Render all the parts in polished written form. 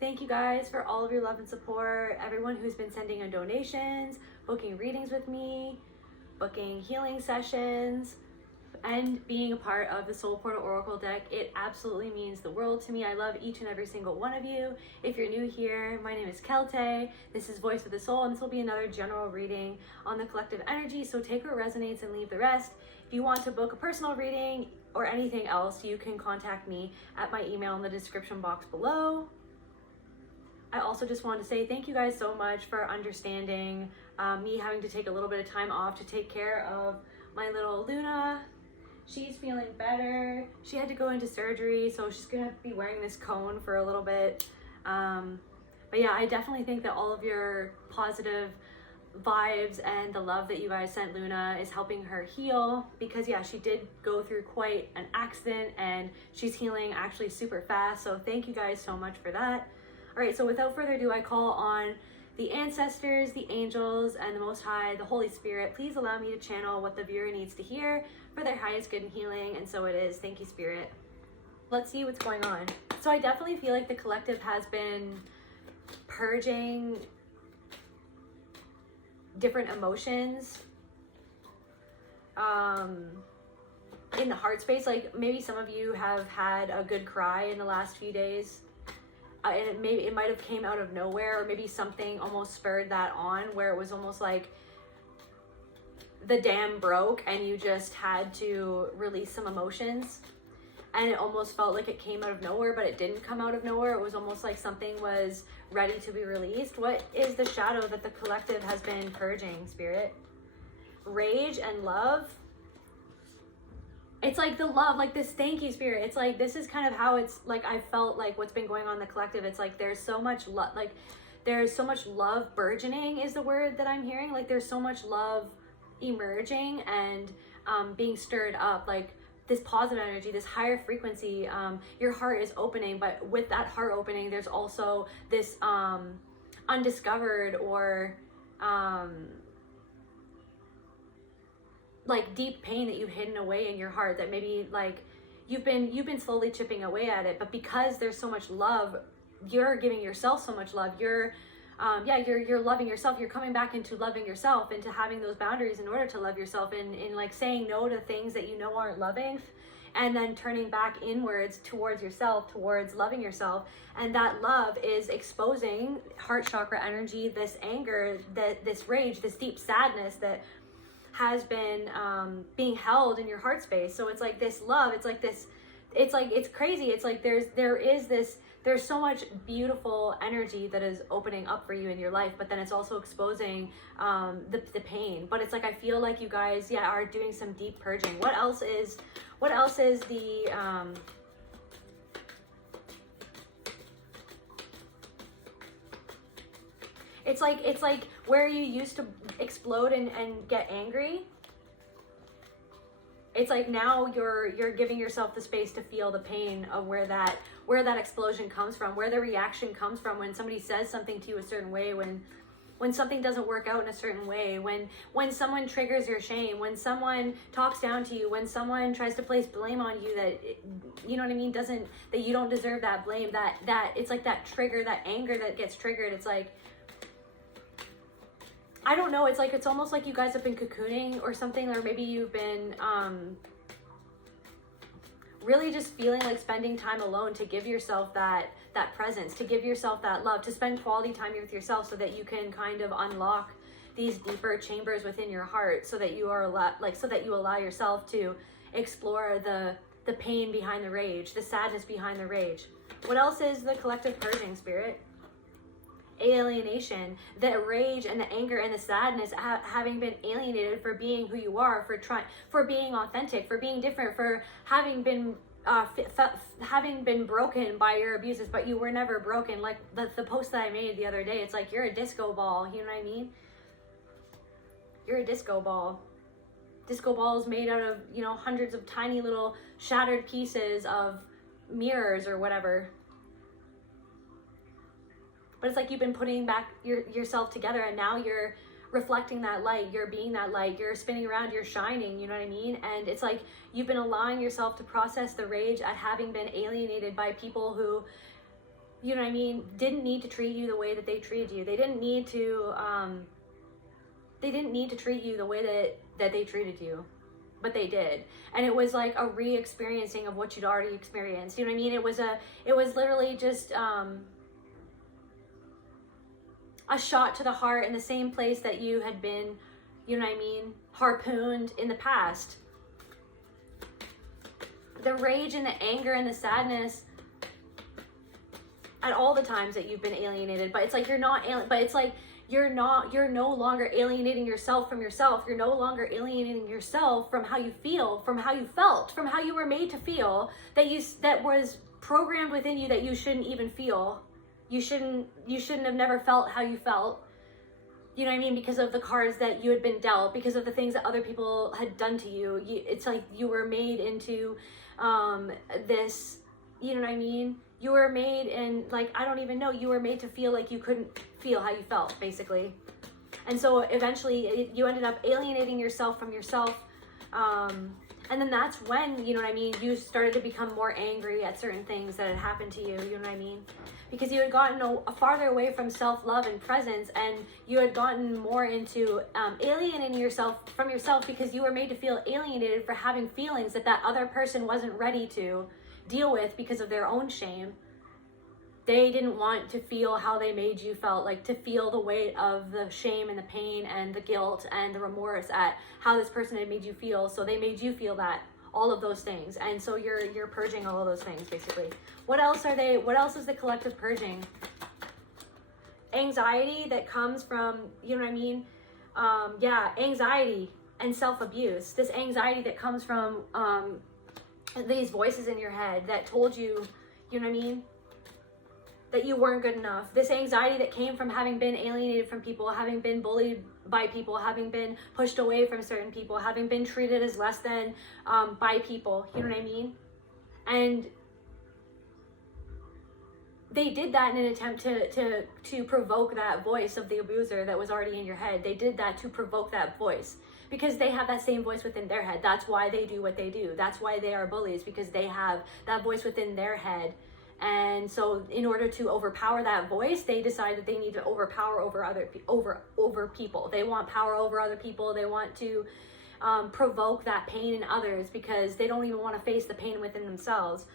Thank you guys for all of your love and support. Everyone who's been sending in donations, booking readings with me, booking healing sessions, and being a part of the Soul Portal Oracle deck. It absolutely means the world to me. I love each and every single one of you. If you're new here, my name is Kelte. This is Voice of the Soul, and this will be another general reading on the collective energy. So take what resonates and leave the rest. If you want to book a personal reading or anything else, you can contact me at my email in the description box below. I also just want to say thank you guys so much for understanding me having to take a little bit of time off to take care of my little Luna. She's feeling better. She had to go into surgery, so she's gonna be wearing this cone for a little bit. But yeah, I definitely think that all of your positive vibes and the love that you guys sent Luna is helping her heal, because yeah, she did go through quite an accident and she's healing actually super fast. So thank you guys so much for that. All right, so without further ado, I call on the ancestors, the angels, and the Most High, the Holy Spirit. Please allow me to channel what the viewer needs to hear for their highest good and healing, and so it is. Thank you, Spirit. Let's see what's going on. So I definitely feel like the collective has been purging different emotions in the heart space. Like maybe some of you have had a good cry in the last few days. And it might have came out of nowhere, or maybe something almost spurred that on, where it was almost like the dam broke and you just had to release some emotions, and it almost felt like it came out of nowhere, but it didn't come out of nowhere. It was almost like something was ready to be released. What is the shadow that the collective has been purging, Spirit? Rage and love. It's like the love, like this, thank you, Spirit. It's like, this is kind of how it's like, I felt like what's been going on in the collective. It's like, there's so much love, like there's so much love burgeoning is the word that I'm hearing. Like there's so much love emerging and being stirred up, like this positive energy, this higher frequency. Your heart is opening, but with that heart opening, there's also this undiscovered or like deep pain that you've hidden away in your heart, that maybe like you've been slowly chipping away at it, but because there's so much love, you're giving yourself so much love. You're loving yourself. You're coming back into loving yourself, into having those boundaries in order to love yourself, and in like saying no to things that you know aren't loving, and then turning back inwards towards yourself, towards loving yourself. And that love is exposing heart chakra energy, this anger, this rage, this deep sadness that has been being held in your heart space. So it's like this love, it's like this, it's like, it's crazy. It's like there's so much beautiful energy that is opening up for you in your life, but then it's also exposing the pain. But it's like, I feel like you guys, yeah, are doing some deep purging. What else is the it's like where you used to explode and get angry. It's like now you're giving yourself the space to feel the pain of where that explosion comes from, where the reaction comes from when somebody says something to you a certain way, when something doesn't work out in a certain way, when someone triggers your shame, when someone talks down to you, when someone tries to place blame on you that, you know what I mean, that you don't deserve that blame, that it's like that trigger, that anger that gets triggered. It's like, I don't know, it's almost like you guys have been cocooning or something, or maybe you've been really just feeling like spending time alone to give yourself that presence, to give yourself that love, to spend quality time with yourself, so that you can kind of unlock these deeper chambers within your heart, so that you allow yourself to explore the pain behind the rage, the sadness behind the rage. What else is the collective purging, Spirit? Alienation, the rage and the anger and the sadness, having been alienated for being who you are, for being authentic, for being different, for having been broken by your abuses, but you were never broken. Like the post that I made the other day, it's like, you're a disco ball, you know what I mean? You're a disco ball. Disco ball is made out of, you know, hundreds of tiny little shattered pieces of mirrors or whatever. But it's like you've been putting back yourself together, and now you're reflecting that light, you're being that light, you're spinning around, you're shining, you know what I mean? And it's like you've been allowing yourself to process the rage at having been alienated by people who you know what I mean, didn't need to treat you the way that they treated you. They didn't need to treat you the way that they treated you, but they did. And it was like a re-experiencing of what you'd already experienced. You know what I mean? It was literally just a shot to the heart in the same place that you had been, you know what I mean, harpooned in the past. The rage and the anger and the sadness at all the times that you've been alienated, but it's like you're no longer alienating yourself from yourself. You're no longer alienating yourself from how you feel, from how you felt, from how you were made to feel, that was programmed within you that you shouldn't even feel. You shouldn't have never felt how you felt. You know what I mean? Because of the cards that you had been dealt, because of the things that other people had done to you. It's like you were made into this, you know what I mean? You were made in, like, I don't even know, you were made to feel like you couldn't feel how you felt, basically. And so eventually you ended up alienating yourself from yourself. And then that's when, you know what I mean, you started to become more angry at certain things that had happened to you, you know what I mean? Because you had gotten farther away from self-love and presence, and you had gotten more into alienating yourself from yourself because you were made to feel alienated for having feelings that other person wasn't ready to deal with because of their own shame. They didn't want to feel how they made you felt, like to feel the weight of the shame and the pain and the guilt and the remorse at how this person had made you feel. So they made you feel that, all of those things. And so you're purging all of those things, basically. What else is the collective purging? Anxiety that comes from, you know what I mean? Anxiety and self-abuse. This anxiety that comes from these voices in your head that told you, you know what I mean, that you weren't good enough. This anxiety that came from having been alienated from people, having been bullied by people, having been pushed away from certain people, having been treated as less than by people, you know what I mean? And they did that in an attempt to provoke that voice of the abuser that was already in your head. They did that to provoke that voice, because they have that same voice within their head. That's why they do what they do. That's why they are bullies, because they have that voice within their head. And so in order to overpower that voice, they decided they need to overpower over people. They want power over other people. They want to provoke that pain in others because they don't even want to face the pain within themselves.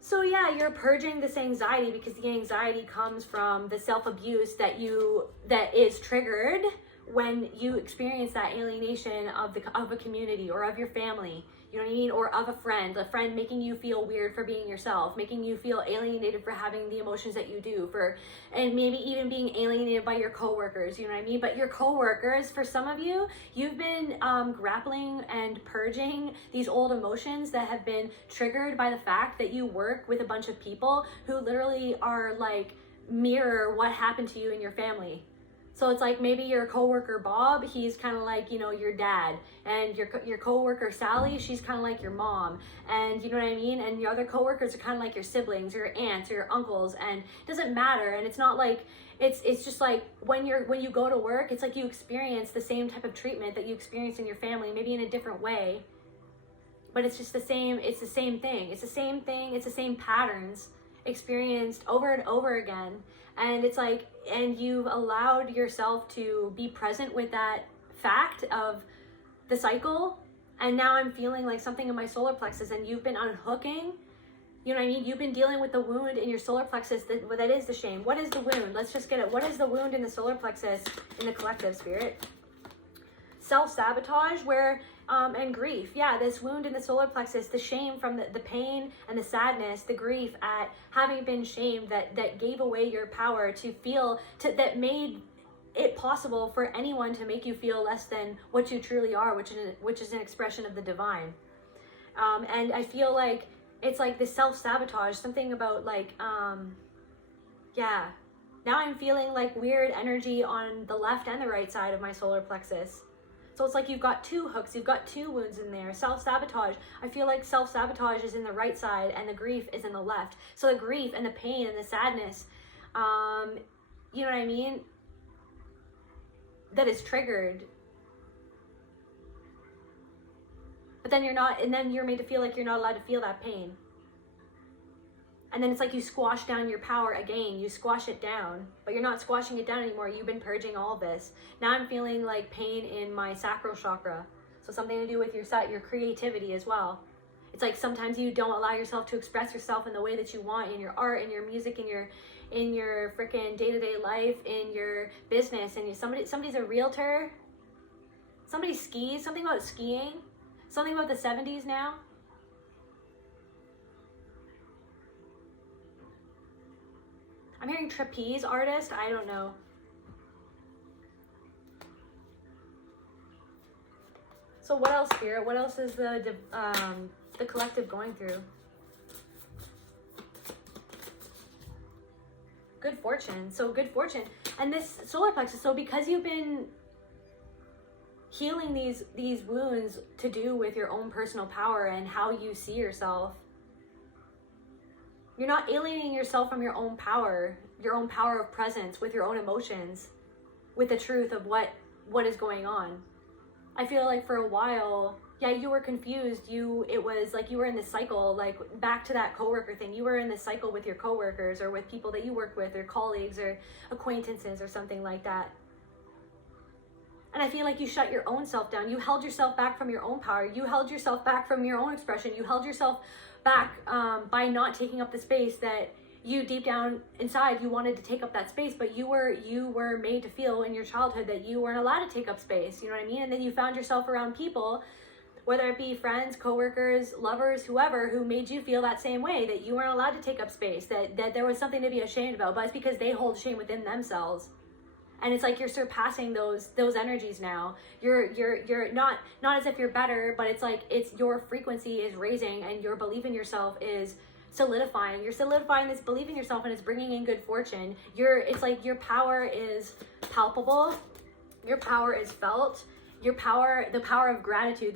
So yeah, you're purging this anxiety because the anxiety comes from the self-abuse that is triggered when you experience that alienation of a community or of your family, you know what I mean? Or of a friend making you feel weird for being yourself, making you feel alienated for having the emotions that you do, and maybe even being alienated by your coworkers, you know what I mean? But your coworkers, for some of you, you've been grappling and purging these old emotions that have been triggered by the fact that you work with a bunch of people who literally are like mirror what happened to you and your family. So it's like maybe your coworker Bob, he's kind of like, you know, your dad, and your coworker Sally, she's kind of like your mom, and you know what I mean? And your other coworkers are kind of like your siblings, or your aunts, or your uncles, and it doesn't matter. And it's not like it's just like when you go to work, it's like you experience the same type of treatment that you experience in your family, maybe in a different way, but it's just the same. It's the same thing. It's the same thing. It's the same patterns experienced over and over again. And it's like, and you've allowed yourself to be present with that fact of the cycle. And now I'm feeling like something in my solar plexus, and you've been unhooking, you know what I mean? You've been dealing with the wound in your solar plexus that is the shame. What is the wound? Let's just get it. What is the wound in the solar plexus in the collective spirit? Self-sabotage, and grief. Yeah, this wound in the solar plexus, the shame from the pain and the sadness, the grief at having been shamed, that gave away your power to feel, that made it possible for anyone to make you feel less than what you truly are, which is an expression of the divine. And I feel like it's like the self-sabotage, something about like, now I'm feeling like weird energy on the left and the right side of my solar plexus. So it's like you've got two hooks, you've got two wounds in there. Self-sabotage. I feel like self-sabotage is in the right side and the grief is in the left. So the grief and the pain and the sadness, you know what I mean? That is triggered. But then you're not, and then you're made to feel like you're not allowed to feel that pain. And then it's like you squash down your power again. You squash it down, but you're not squashing it down anymore. You've been purging all of this. Now I'm feeling like pain in my sacral chakra. So something to do with your creativity as well. It's like sometimes you don't allow yourself to express yourself in the way that you want, in your art, in your music, in your freaking day-to-day life, in your business. And somebody's a realtor. Somebody skis. Something about skiing. Something about the 70s now. I'm hearing trapeze artist. I don't know. So what else, Spirit? What else is the collective going through? Good fortune. So good fortune. And this solar plexus. So because you've been healing these wounds to do with your own personal power and how you see yourself, you're not alienating yourself from your own power of presence with your own emotions, with the truth of what is going on. I feel like for a while, yeah, you were confused. It was like you were in this cycle, like back to that coworker thing. You were in this cycle with your coworkers or with people that you work with or colleagues or acquaintances or something like that. And I feel like you shut your own self down. You held yourself back from your own power. You held yourself back from your own expression. You held yourself back by not taking up the space that you deep down inside you wanted to take up that space, but you were made to feel in your childhood that you weren't allowed to take up space. You know what I mean? And then you found yourself around people, whether it be friends, coworkers, lovers, whoever, who made you feel that same way, that you weren't allowed to take up space, that there was something to be ashamed about. But it's because they hold shame within themselves. And it's like you're surpassing those energies now. You're not as if you're better, but it's like your frequency is raising and your belief in yourself is solidifying. You're solidifying this belief in yourself, and it's bringing in good fortune. It's like your power is palpable. Your power is felt. The power of gratitude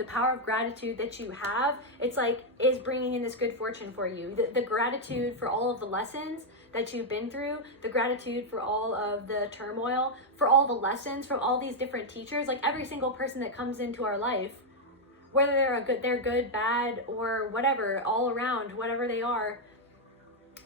that you have, it's like is bringing in this good fortune for you. The gratitude for all of the lessons that you've been through, the gratitude for all of the turmoil, for all the lessons from all these different teachers, like every single person that comes into our life, whether they're good, bad, or whatever, all around, whatever they are.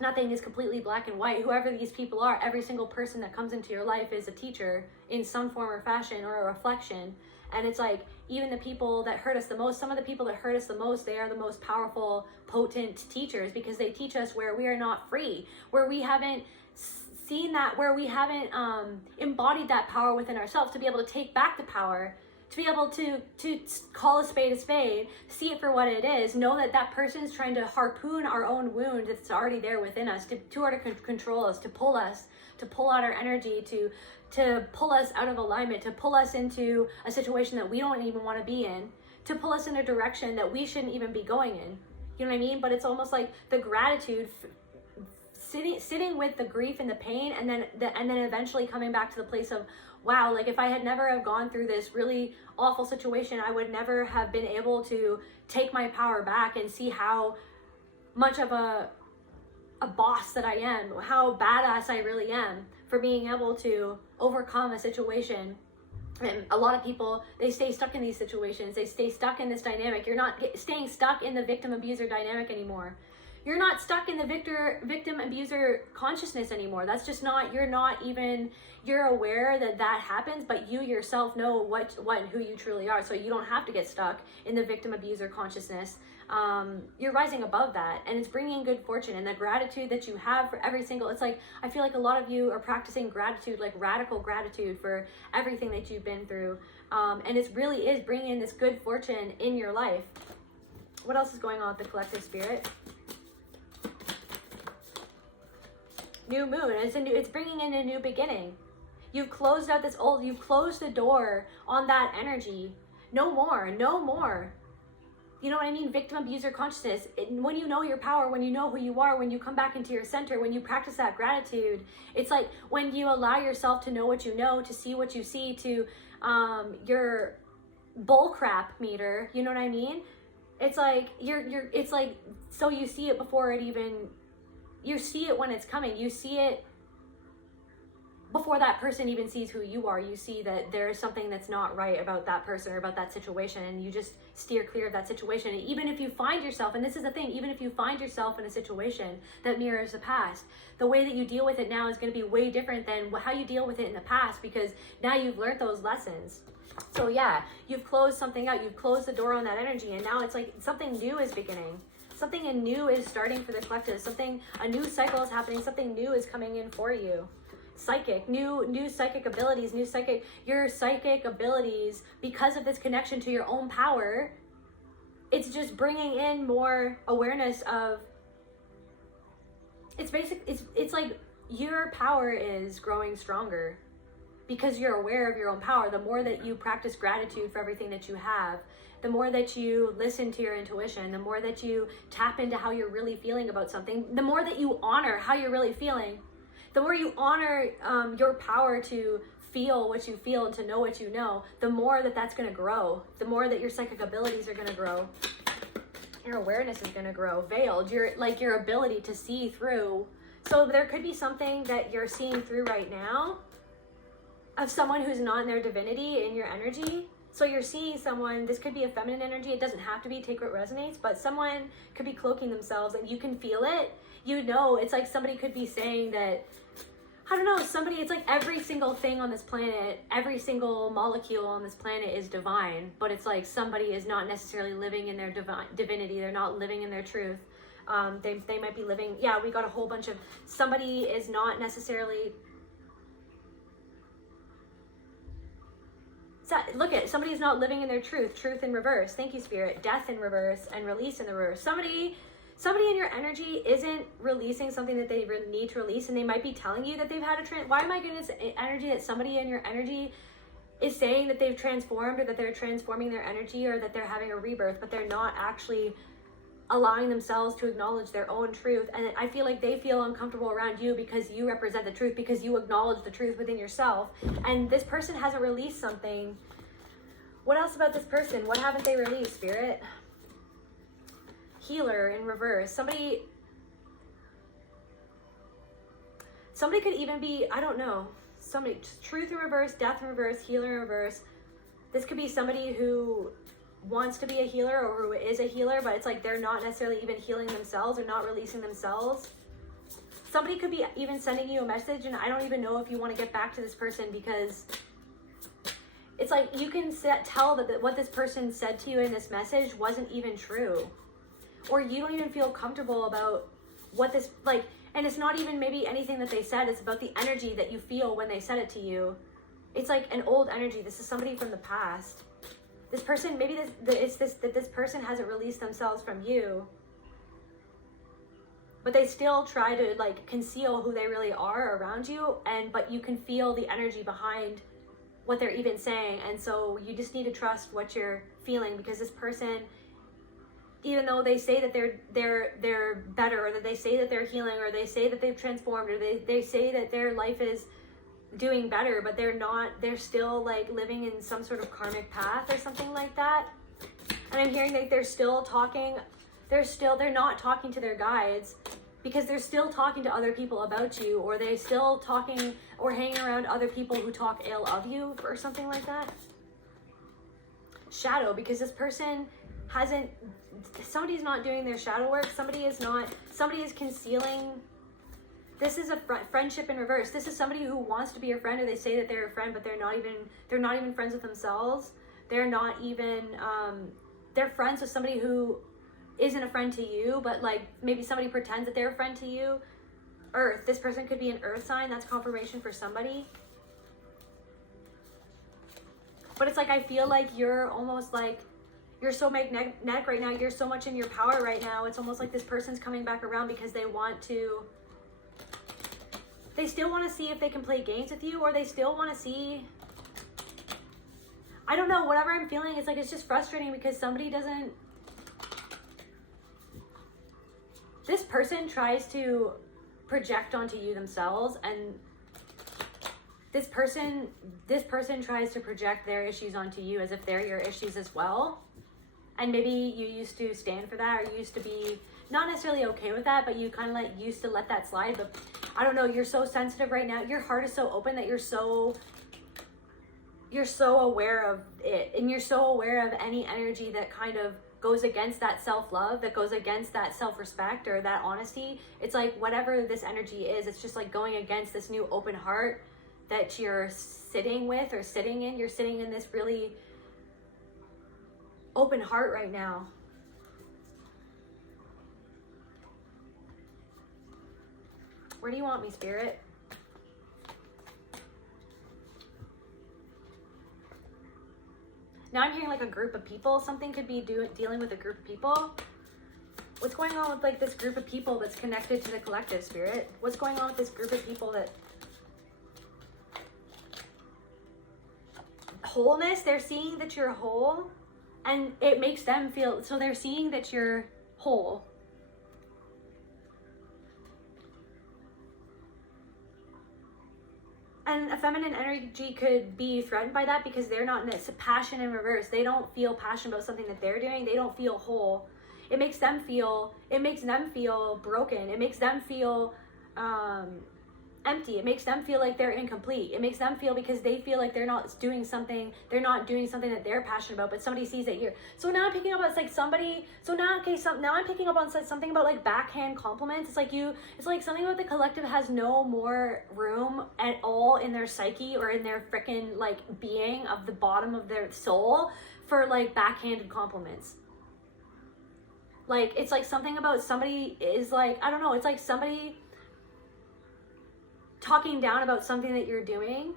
Nothing is completely black and white. Whoever these people are, every single person that comes into your life is a teacher in some form or fashion, or a reflection. And it's like, even the people that hurt us the most, some of the people that hurt us the most, they are the most powerful, potent teachers, because they teach us where we are not free, where we haven't seen that, where we haven't embodied that power within ourselves, to be able to take back the power, to be able to call a spade, see it for what it is, know that that person is trying to harpoon our own wound that's already there within us, to control us, to pull out our energy, to pull us out of alignment, to pull us into a situation that we don't even want to be in, to pull us in a direction that we shouldn't even be going in. You know what I mean? But it's almost like the gratitude, sitting with the grief and the pain, and then eventually coming back to the place of, wow, like if I had never have gone through this really awful situation, I would never have been able to take my power back and see how much of a boss that I am, how badass I really am for being able to overcome a situation. And a lot of people, they stay stuck in these situations. They stay stuck in this dynamic. You're not staying stuck in the victim abuser dynamic anymore. You're not stuck in the victim abuser consciousness anymore. That's just not, you're aware that happens, but you yourself know what and who you truly are. So you don't have to get stuck in the victim abuser consciousness. You're rising above that, and it's bringing good fortune, and the gratitude that you have for every single, it's like, I feel like a lot of you are practicing gratitude, like radical gratitude for everything that you've been through. And it really is bringing this good fortune in your life. What else is going on with the collective spirit? New moon. It's bringing in a new beginning. You've closed out you've closed the door on that energy. No more. You know what I mean? Victim abuser consciousness. When you know your power, when you know who you are, when you come back into your center, when you practice that gratitude, it's like when you allow yourself to know what you know, to see what you see, to your bullcrap meter. You know what I mean? It's like it's like, so you see it before it even. You see it when it's coming. You see it before that person even sees who you are, you see that there is something that's not right about that person or about that situation, and you just steer clear of that situation. And even if you find yourself, and this is the thing, even if you find yourself in a situation that mirrors the past, the way that you deal with it now is going to be way different than how you deal with it in the past, because now you've learned those lessons. So yeah, you've closed something out, you've closed the door on that energy, and now it's like something new is beginning. Something new is starting for the collective. A new cycle is happening, something new is coming in for you. Psychic, new psychic abilities, your psychic abilities, because of this connection to your own power, it's just bringing in more awareness of, it's like your power is growing stronger because you're aware of your own power. The more that you practice gratitude for everything that you have, the more that you listen to your intuition, the more that you tap into how you're really feeling about something, the more that you honor how you're really feeling, the more you honor your power to feel what you feel and to know what you know, the more that that's going to grow, the more that your psychic abilities are going to grow, your awareness is going to grow, veiled, your ability to see through. So there could be something that you're seeing through right now of someone who's not in their divinity, in your energy. So you're seeing someone, this could be a feminine energy, it doesn't have to be, take what resonates, but someone could be cloaking themselves and you can feel it. You know, it's like somebody could be saying that, I don't know, it's like every single thing on this planet, every single molecule on this planet is divine, but it's like somebody is not necessarily living in their divinity, they're not living in their truth. They might be living, we got a whole bunch of, somebody is not necessarily, somebody's not living in their truth in reverse. Thank you, Spirit. Death in reverse and release in the reverse. Somebody in your energy isn't releasing something that they need to release, and they might be telling you that they've had why am I getting this energy that somebody in your energy is saying that they've transformed, or that they're transforming their energy, or that they're having a rebirth, but they're not actually allowing themselves to acknowledge their own truth. And I feel like they feel uncomfortable around you because you represent the truth, because you acknowledge the truth within yourself. And this person hasn't released something. What else about this person? What haven't they released, Spirit? Healer in reverse. Somebody could even be, I don't know, somebody, truth in reverse, death in reverse, healer in reverse. This could be somebody who wants to be a healer or who is a healer, but it's like they're not necessarily even healing themselves or not releasing themselves. Somebody could be even sending you a message, and I don't even know if you want to get back to this person, because it's like you can tell that what this person said to you in this message wasn't even true. Or you don't even feel comfortable about what this, and it's not even maybe anything that they said, it's about the energy that you feel when they said it to you. It's like an old energy. This is somebody from the past. This person, maybe this person hasn't released themselves from you, but they still try to conceal who they really are around you, but you can feel the energy behind what they're even saying. And so you just need to trust what you're feeling, because this person, even though they say that they're better, or that they say that they're healing, or they say that they've transformed, or they say that their life is doing better, but they're still living in some sort of karmic path or something like that. And I'm hearing that they're not talking to their guides, because they're still talking to other people about you, or they're still talking or hanging around other people who talk ill of you or something like that. Shadow, because this person somebody's not doing their shadow work. Somebody is concealing. This is a friendship in reverse. This is somebody who wants to be your friend, or they say that they're a friend, but they're not even friends with themselves. They're not even, they're friends with somebody who isn't a friend to you, but maybe somebody pretends that they're a friend to you. Earth, this person could be an earth sign. That's confirmation for somebody. But it's I feel like you're almost you're so magnetic right now. You're so much in your power right now. It's almost like this person's coming back around because they still want to see if they can play games with you, or they still want to see, I don't know, whatever I'm feeling, it's it's just frustrating because somebody doesn't, this person tries to project onto you themselves, and this person tries to project their issues onto you as if they're your issues as well. And maybe you used to stand for that, or you used to be not necessarily okay with that, but you kind of like used to let that slide. But I don't know, you're so sensitive right now. Your heart is so open that you're so aware of it, and you're so aware of any energy that kind of goes against that self-love, that goes against that self-respect or that honesty. It's like whatever this energy is, it's just like going against this new open heart that you're sitting with or sitting in. You're sitting in this really open heart right now. Where do you want me, Spirit? Now I'm hearing like a group of people. Something could be dealing with a group of people. What's going on with like this group of people that's connected to the collective, Spirit? What's going on with this group of people that... Wholeness, they're seeing that you're whole, and it makes them feel... So they're seeing that you're whole. And a feminine energy could be threatened by that because they're not in this passion in reverse. They don't feel passionate about something that they're doing. They don't feel whole. It makes them feel broken. It makes them feel empty. It makes them feel like they're incomplete. It makes them feel, because they feel like they're not doing something that they're passionate about, but somebody sees that you're... So now I'm picking up on, it's like somebody... So now, okay, now I'm picking up on something about like backhand compliments. It's like something about the collective has no more room at all in their psyche or in their freaking like being of the bottom of their soul for like backhanded compliments. Like, it's like something about somebody is like, I don't know, it's like somebody talking down about something that you're doing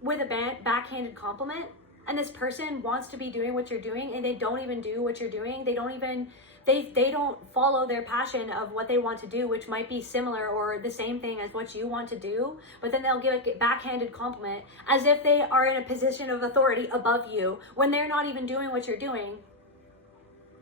with a backhanded compliment, and this person wants to be doing what you're doing, and they don't even do what you're doing. They don't follow their passion of what they want to do, which might be similar or the same thing as what you want to do, but then they'll give a backhanded compliment as if they are in a position of authority above you when they're not even doing what you're doing,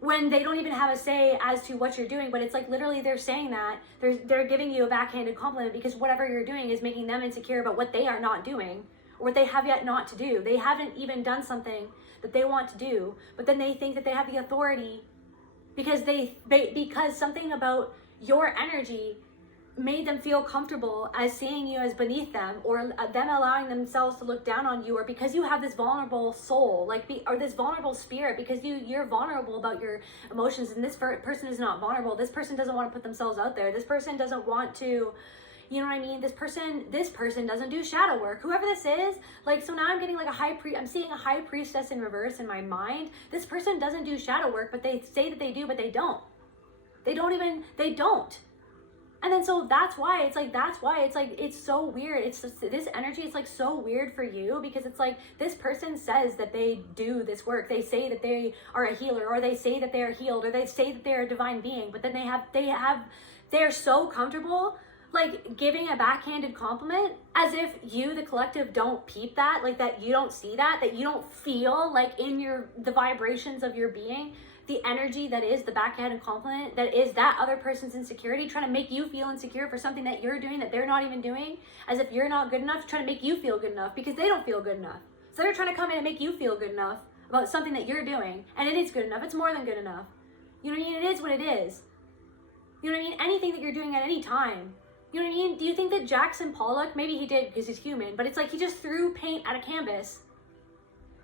when they don't even have a say as to what you're doing. But it's like literally they're saying that they're giving you a backhanded compliment because whatever you're doing is making them insecure about what they are not doing or what they have yet not to do. They haven't even done something that they want to do, but then they think that they have the authority because because something about your energy made them feel comfortable as seeing you as beneath them, or them allowing themselves to look down on you, or because you have this vulnerable soul, or this vulnerable spirit, because you're vulnerable about your emotions, and this person is not vulnerable. This person doesn't want to put themselves out there. This person doesn't want to, you know what I mean? This person doesn't do shadow work. Whoever this is, like, so now I'm getting like I'm seeing a high priestess in reverse in my mind. This person doesn't do shadow work, but they say that they do, but they don't. They don't. And then so that's why it's like, it's so weird. It's just, this energy, it's like so weird for you, because it's like this person says that they do this work. They say that they are a healer, or they say that they are healed, or they say that they're a divine being, but then they're so comfortable like giving a backhanded compliment as if you, the collective, don't peep that, like that you don't see that you don't feel like in the vibrations of your being, the energy that is the backhanded compliment, that is that other person's insecurity, trying to make you feel insecure for something that you're doing that they're not even doing, as if you're not good enough, trying to make you feel good enough because they don't feel good enough. So they're trying to come in and make you feel good enough about something that you're doing, and it is good enough. It's more than good enough. You know what I mean? It is what it is. You know what I mean? Anything that you're doing at any time. You know what I mean? Do you think that Jackson Pollock, maybe he did because he's human, but it's like he just threw paint at a canvas.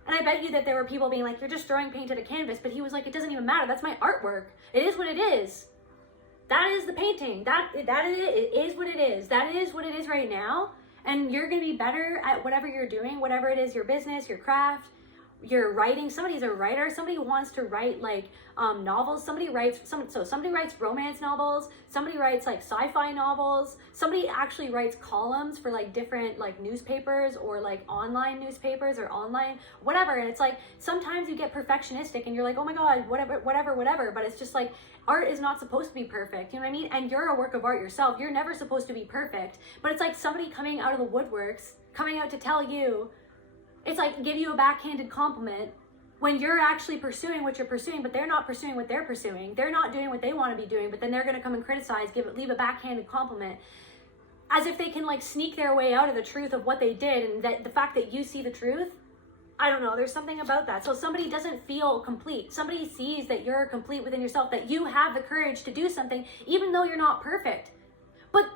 And I bet you that there were people being like, you're just throwing paint at a canvas, but he was like, it doesn't even matter. That's my artwork. It is what it is. That is the painting. That is it. It is what it is. That is what it is right now. And you're going to be better at whatever you're doing, whatever it is, your business, your craft, your writing. Somebody's a writer. Somebody wants to write like novels. Somebody writes romance novels. Somebody writes like sci-fi novels. Somebody actually writes columns for like different like newspapers, or like online newspapers, or online whatever. And it's like sometimes you get perfectionistic and you're like, oh my god, whatever. But it's just like, art is not supposed to be perfect. You know what I mean? And you're a work of art yourself. You're never supposed to be perfect. But it's like somebody coming out of the woodworks, coming out to tell you, it's like give you a backhanded compliment when you're actually pursuing what you're pursuing, but they're not pursuing what they're pursuing. They're not doing what they want to be doing, but then they're going to come and criticize, leave a backhanded compliment, as if they can like sneak their way out of the truth of what they did, and that the fact that you see the truth, I don't know, there's something about that. So somebody doesn't feel complete. Somebody sees that you're complete within yourself, that you have the courage to do something even though you're not perfect. But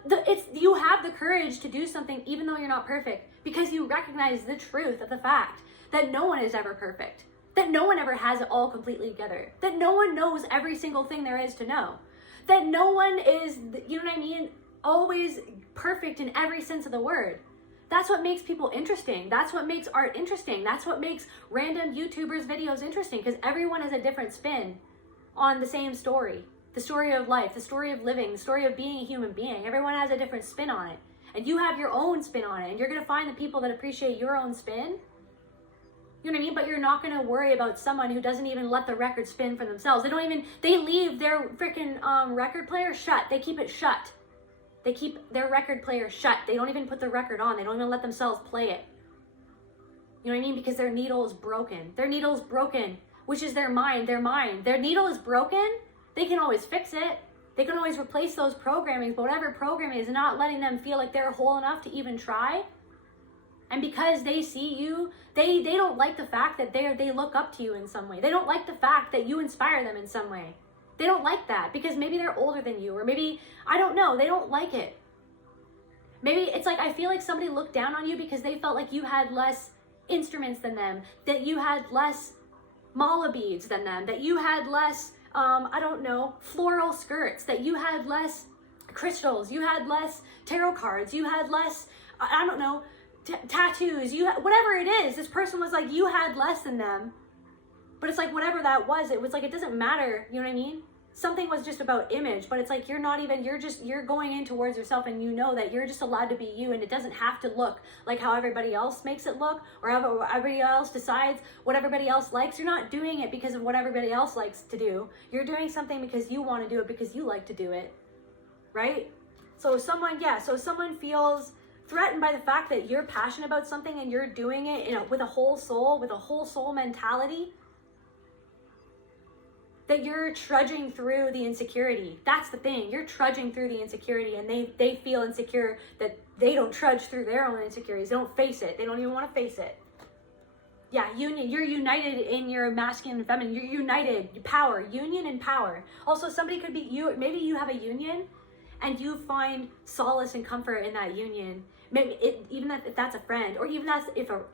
you have the courage to do something even though you're not perfect, because you recognize the truth of the fact that no one is ever perfect, that no one ever has it all completely together, that no one knows every single thing there is to know, that no one is, you know what I mean, always perfect in every sense of the word. That's what makes people interesting. That's what makes art interesting. That's what makes random YouTubers' videos interesting, because everyone has a different spin on the same story. The story of life, the story of living, the story of being a human being. Everyone has a different spin on it. And you have your own spin on it. And you're going to find the people that appreciate your own spin. You know what I mean? But you're not going to worry about someone who doesn't even let the record spin for themselves. They leave their freaking record player shut. They keep it shut. They keep their record player shut. They don't even put the record on. They don't even let themselves play it. You know what I mean? Because their needle is broken. Their needle is broken, which is their mind. Their mind. Their needle is broken. They can always fix it. They can always replace those programmings, but whatever programming is not letting them feel like they're whole enough to even try. And because they see you, they don't like the fact that they look up to you in some way. They don't like the fact that you inspire them in some way. They don't like that because maybe they're older than you, or maybe, I don't know, they don't like it. Maybe it's like, I feel like somebody looked down on you because they felt like you had less instruments than them, that you had less mala beads than them, that you had less, I don't know, floral skirts, that you had less crystals, you had less tarot cards, you had less, I don't know, tattoos, whatever it is. This person was like, you had less than them. But it's like, whatever that was, it was like, it doesn't matter, you know what I mean? Something was just about image, but it's like, you're going in towards yourself, and you know that you're just allowed to be you, and it doesn't have to look like how everybody else makes it look, or how everybody else decides what everybody else likes. You're not doing it because of what everybody else likes to do. You're doing something because you want to do it, because you like to do it, right? So someone feels threatened by the fact that you're passionate about something and you're doing it with a whole soul mentality, that you're trudging through the insecurity. That's the thing. You're trudging through the insecurity, and they feel insecure that they don't trudge through their own insecurities. They don't face it. They don't even want to face it. Yeah, union. You're united in your masculine and feminine. You're united. Power. Union and power. Also, somebody could be you. Maybe you have a union and you find solace and comfort in that union. Maybe even if that's a friend, or even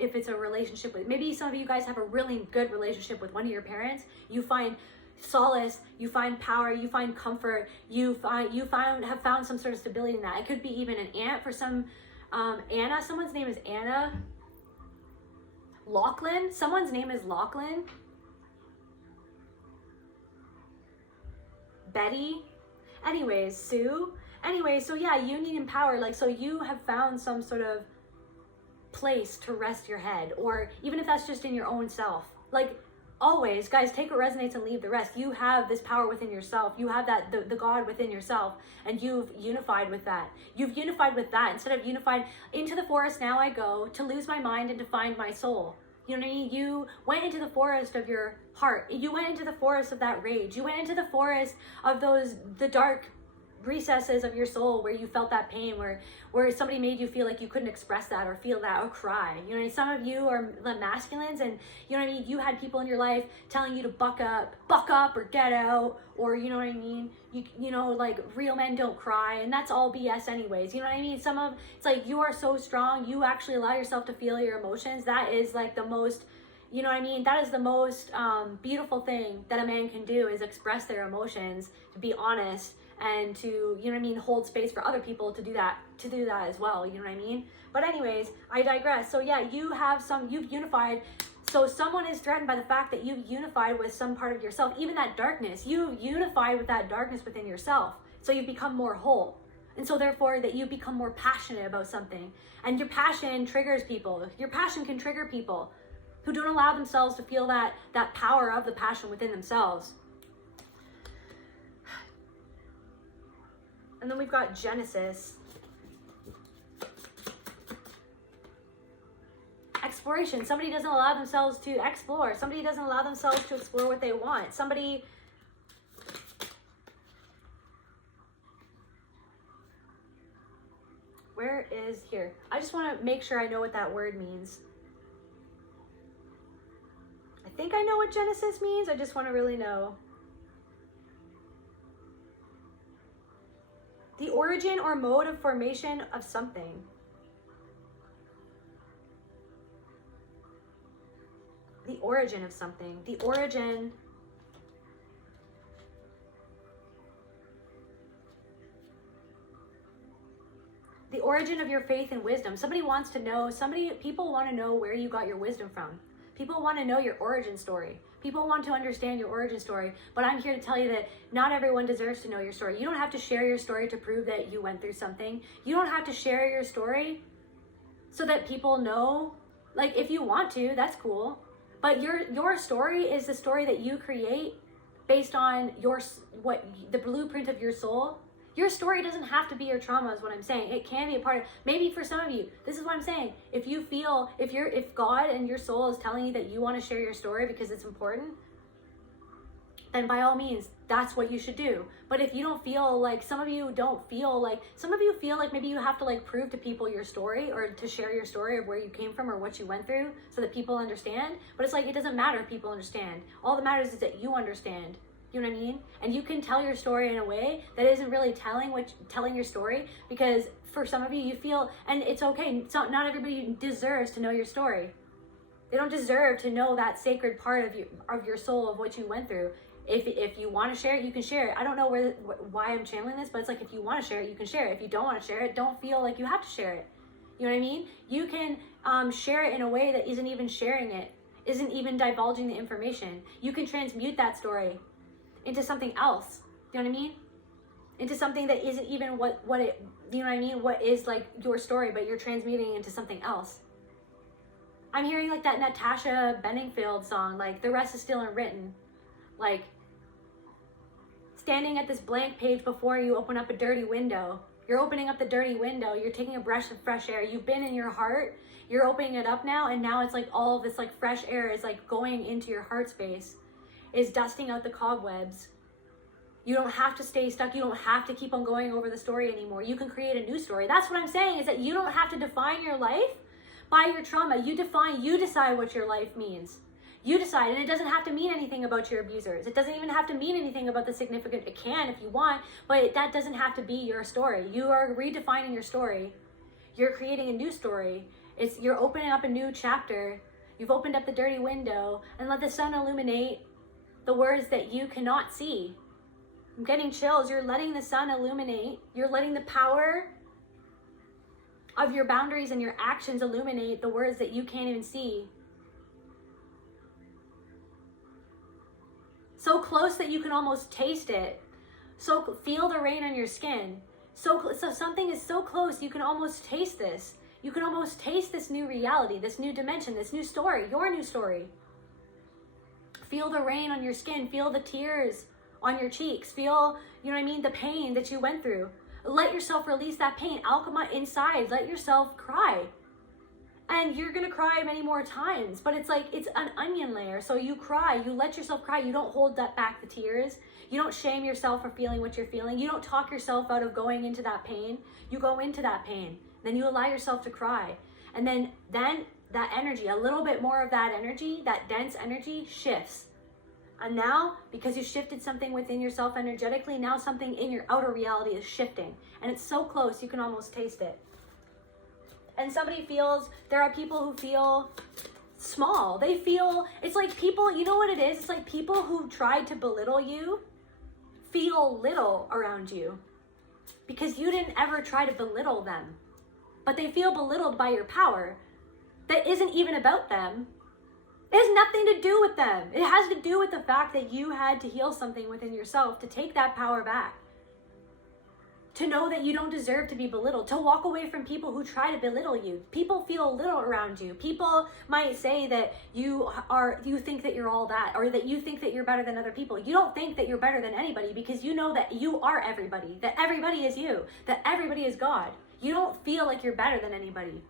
if it's a relationship with, maybe some of you guys have a really good relationship with one of your parents. You find solace, you find power, you find comfort, have found some sort of stability in that. It could be even an aunt for some, Anna, someone's name is Anna. Lachlan, someone's name is Lachlan. Betty. Anyways, Sue. Anyways, so yeah, union and power, like, so you have found some sort of place to rest your head, or even if that's just in your own self, like, always, guys, take what resonates and leave the rest. You have this power within yourself. You have that, the God within yourself, and you've unified with that. You've unified with that. Instead of unified, into the forest now I go, to lose my mind and to find my soul. You know what I mean? You went into the forest of your heart. You went into the forest of that rage. You went into the forest of the dark recesses of your soul where you felt that pain, where somebody made you feel like you couldn't express that or feel that or cry. You know what I mean? Some of you are the masculines, and you know what I mean, you had people in your life telling you to buck up or get out, or you know what I mean, you know, like, real men don't cry, and that's all BS anyways. You know what I mean? It's like, you are so strong, you actually allow yourself to feel your emotions. That is like the most, you know what I mean, that is the most beautiful thing that a man can do, is express their emotions, to be honest, and to, you know what I mean, hold space for other people to do that as well, you know what I mean? But anyways, I digress. So yeah, you've unified. So someone is threatened by the fact that you've unified with some part of yourself, even that darkness. You've unified with that darkness within yourself. So you've become more whole. And so therefore that you become more passionate about something. And your passion triggers people. Your passion can trigger people who don't allow themselves to feel that power of the passion within themselves. And then we've got Genesis. Exploration. Somebody doesn't allow themselves to explore. Somebody doesn't allow themselves to explore what they want. Somebody... Where is here? I just want to make sure I know what that word means. I think I know what Genesis means. I just want to really know. The origin or mode of formation of something. The origin of something. The origin. The origin of your faith and wisdom. Somebody wants to know, people want to know where you got your wisdom from. People want to know your origin story. People want to understand your origin story. But I'm here to tell you that not everyone deserves to know your story. You don't have to share your story to prove that you went through something. You don't have to share your story so that people know. Like, if you want to, that's cool. But your story is the story that you create based on the blueprint of your soul. Your story doesn't have to be your trauma, is what I'm saying. It can be a part of, maybe for some of you, this is what I'm saying. If you feel, if God and your soul is telling you that you want to share your story because it's important, then by all means, that's what you should do. But if you don't feel like, some of you feel like maybe you have to like prove to people your story or to share your story of where you came from or what you went through so that people understand. But it's like, it doesn't matter if people understand. All that matters is that you understand. You know what I mean? And you can tell your story in a way that isn't really telling your story, because for some of you, you feel, and it's okay. Not everybody deserves to know your story. They don't deserve to know that sacred part of your soul, of what you went through. If you want to share it, you can share it. I don't know why I'm channeling this, but it's like, if you want to share it, you can share it. If you don't want to share it, don't feel like you have to share it. You know what I mean? You can share it in a way that isn't even sharing it, isn't even divulging the information. You can transmute that story into something else. You know what I mean? Into something that isn't even what it, you know what I mean? What is like your story, but you're transmuting into something else. I'm hearing like that Natasha Bedingfield song, like the rest is still unwritten. Like, standing at this blank page before you open up a dirty window. You're opening up the dirty window. You're taking a breath of fresh air. You've been in your heart. You're opening it up now. And now it's like all of this like fresh air is like going into your heart space. Is dusting out the cobwebs. You don't have to stay stuck. You don't have to keep on going over the story anymore. You can create a new story. That's what I'm saying, is that you don't have to define your life by your trauma. You decide what your life means. You decide, and it doesn't have to mean anything about your abusers. It doesn't even have to mean anything about the significant. It can if you want, but that doesn't have to be your story. You are redefining your story. You're creating a new story. You're opening up a new chapter. You've opened up the dirty window, and let the sun illuminate the words that you cannot see. I'm getting chills. You're letting the sun illuminate. You're letting the power of your boundaries and your actions illuminate the words that you can't even see. So close that you can almost taste it. So feel the rain on your skin. So something is so close you can almost taste this. You can almost taste this new reality, this new dimension, this new story, your new story. Feel the rain on your skin. Feel the tears on your cheeks. Feel, you know what I mean, the pain that you went through. Let yourself release that pain. Alchemy inside. Let yourself cry. And you're going to cry many more times. But it's like, it's an onion layer. So you cry. You let yourself cry. You don't hold that back, the tears. You don't shame yourself for feeling what you're feeling. You don't talk yourself out of going into that pain. You go into that pain. Then you allow yourself to cry. And then that energy, a little bit more of that energy, that dense energy shifts. And now, because you shifted something within yourself energetically, now something in your outer reality is shifting. And it's so close, you can almost taste it. And there are people who feel small. They feel, it's like people, you know what it is? It's like people who tried to belittle you feel little around you. Because you didn't ever try to belittle them. But they feel belittled by your power. That isn't even about them. It has nothing to do with them. It has to do with the fact that you had to heal something within yourself to take that power back. To know that you don't deserve to be belittled. To walk away from people who try to belittle you. People feel little around you. People might say that you think that you're all that, or that you think that you're better than other people. You don't think that you're better than anybody, because you know that you are everybody. That everybody is you. That everybody is God. You don't feel like you're better than anybody.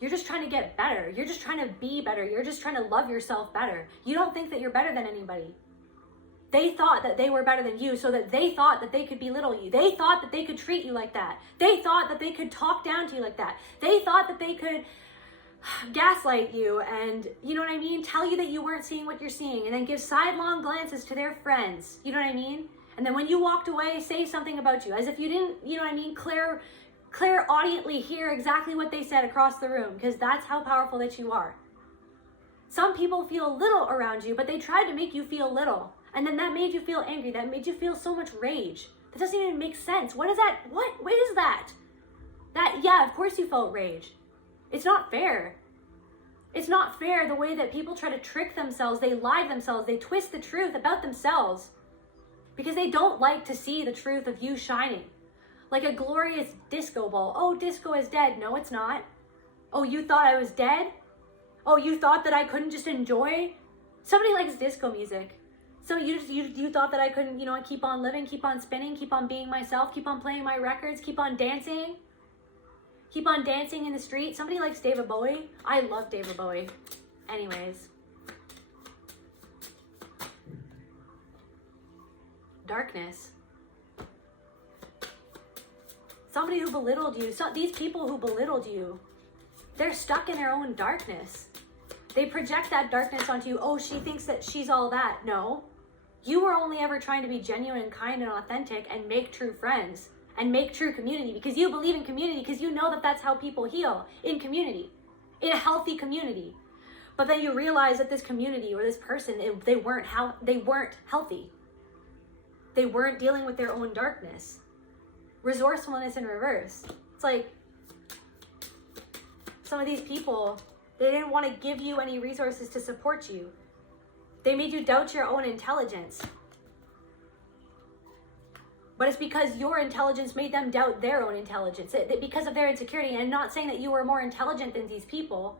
You're just trying to get better. You're just trying to be better. You're just trying to love yourself better. You don't think that you're better than anybody. They thought that they were better than you, so that they thought that they could belittle you. They thought that they could treat you like that. They thought that they could talk down to you like that. They thought that they could gaslight you and, you know what I mean, tell you that you weren't seeing what you're seeing, and then give sidelong glances to their friends, you know what I mean? And then when you walked away, say something about you, as if you didn't, you know what I mean, clairaudiently hear exactly what they said across the room, because that's how powerful that you are. Some people feel little around you, but they tried to make you feel little. And then that made you feel angry. That made you feel so much rage. That doesn't even make sense. What is that? What is that? Yeah, of course you felt rage. It's not fair. It's not fair the way that people try to trick themselves. They lie to themselves. They twist the truth about themselves because they don't like to see the truth of you shining. Like a glorious disco ball. Oh, disco is dead. No, it's not. Oh, you thought I was dead? Oh, you thought that I couldn't just enjoy? Somebody likes disco music. So you thought that I couldn't, you know, keep on living, keep on spinning, keep on being myself, keep on playing my records, keep on dancing? Keep on dancing in the street? Somebody likes David Bowie? I love David Bowie. Anyways. Darkness. Somebody who belittled you. These people who belittled you, they're stuck in their own darkness. They project that darkness onto you. Oh, she thinks that she's all that. No. You were only ever trying to be genuine and kind and authentic and make true friends and make true community because you believe in community, because you know that that's how people heal, in community, in a healthy community. But then you realize that this community or this person, they weren't healthy. They weren't dealing with their own darkness. Resourcefulness in reverse. It's like some of these people, they didn't want to give you any resources to support you. They made you doubt your own intelligence. But it's because your intelligence made them doubt their own intelligence. Because of their insecurity. And I'm not saying that you were more intelligent than these people.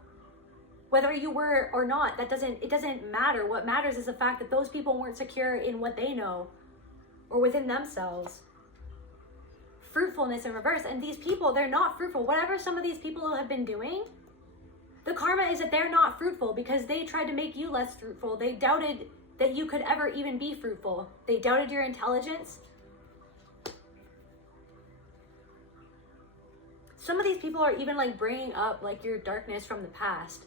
Whether you were or not, it doesn't matter. What matters is the fact that those people weren't secure in what they know or within themselves. Fruitfulness in reverse. And these people, they're not fruitful. Whatever some of these people have been doing, the karma is that they're not fruitful because they tried to make you less fruitful. They doubted that you could ever even be fruitful. They doubted your intelligence. Some of these people are even like bringing up like your darkness from the past.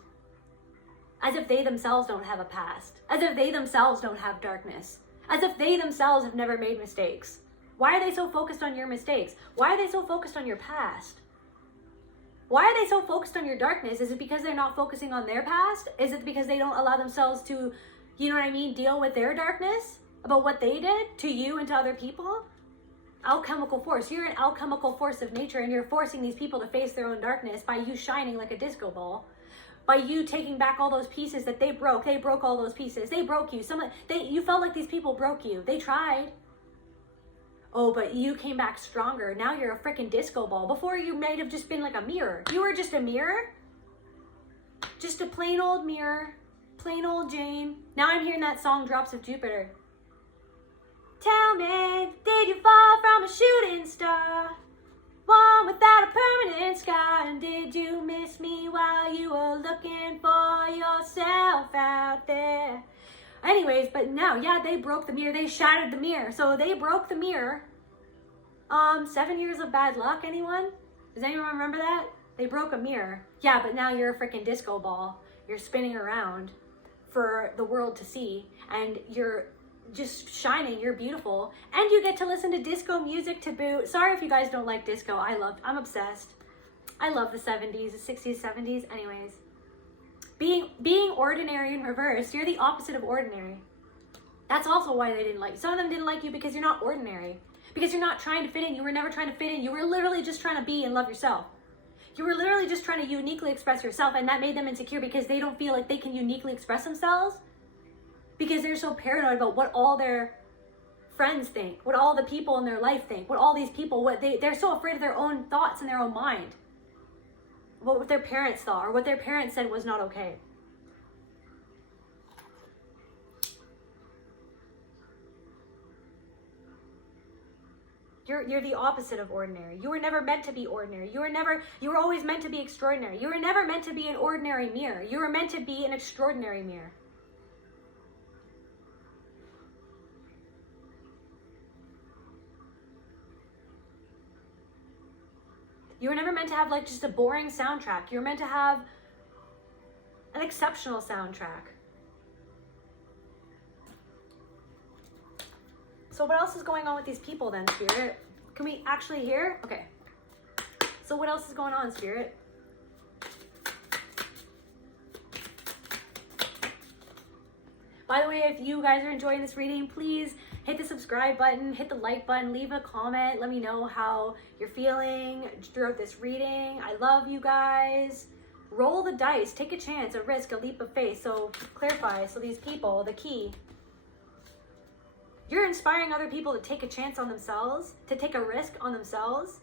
As if they themselves don't have a past. As if they themselves don't have darkness. As if they themselves have never made mistakes. Why are they so focused on your mistakes? Why are they so focused on your past? Why are they so focused on your darkness? Is it because they're not focusing on their past? Is it because they don't allow themselves to, you know what I mean, deal with their darkness? About what they did to you and to other people? Alchemical force. You're an alchemical force of nature, and you're forcing these people to face their own darkness by you shining like a disco ball. By you taking back all those pieces that they broke. They broke all those pieces. They broke you. You felt like these people broke you. They tried. Oh, but you came back stronger. Now you're a freaking disco ball. Before you might have just been like a mirror. You were just a mirror. Just a plain old mirror. Plain old Jane. Now I'm hearing that song, Drops of Jupiter. Tell me, did you fall from a shooting star? One without a permanent scar? And did you miss me while you were looking for yourself out there? Anyways, but no, yeah, they broke the mirror. They shattered the mirror. So they broke the mirror. 7 years of bad luck, anyone? Does anyone remember that? They broke a mirror. Yeah, but now you're a freaking disco ball. You're spinning around for the world to see. And you're just shining. You're beautiful. And you get to listen to disco music to boot. Sorry if you guys don't like disco. I'm obsessed. I love the 70s, the 60s, 70s. Anyways. Being ordinary in reverse, you're the opposite of ordinary. That's also why they didn't like you. Some of them didn't like you because you're not ordinary. Because you're not trying to fit in. You were never trying to fit in. You were literally just trying to be and love yourself. You were literally just trying to uniquely express yourself, and that made them insecure because they don't feel like they can uniquely express themselves because they're so paranoid about what all their friends think, what all the people in their life think, what all these people, they're so afraid of their own thoughts in their own mind. What their parents thought or what their parents said was not okay. You're the opposite of ordinary. You were never meant to be ordinary. You were always meant to be extraordinary. You were never meant to be an ordinary mirror. You were meant to be an extraordinary mirror. You were never meant to have like just a boring soundtrack. You were meant to have An exceptional soundtrack. So what else is going on with these people then, Spirit? Can we actually hear? Okay. So what else is going on, Spirit? By the way, if you guys are enjoying this reading, please hit the subscribe button, hit the like button, leave a comment. Let me know how you're feeling throughout this reading. I love you guys. Roll the dice, take a chance, a risk, a leap of faith. So clarify, so these people, the key. You're inspiring other people to take a chance on themselves, to take a risk on themselves.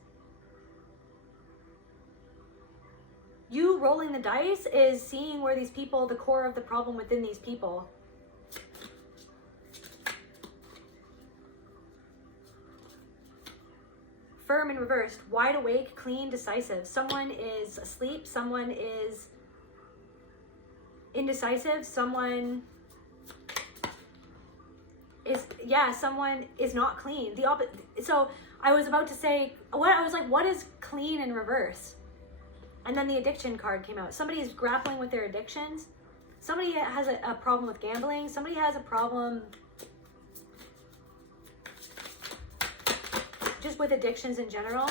You rolling the dice is seeing where these people, the core of the problem within these people. Firm and reversed, wide awake, clean, decisive. Someone is asleep, someone is indecisive, someone is not clean. The opposite. So I was about to say, what is clean in reverse? And then the addiction card came out. Somebody is grappling with their addictions. Somebody has a problem with gambling. Somebody has a problem just with addictions in general.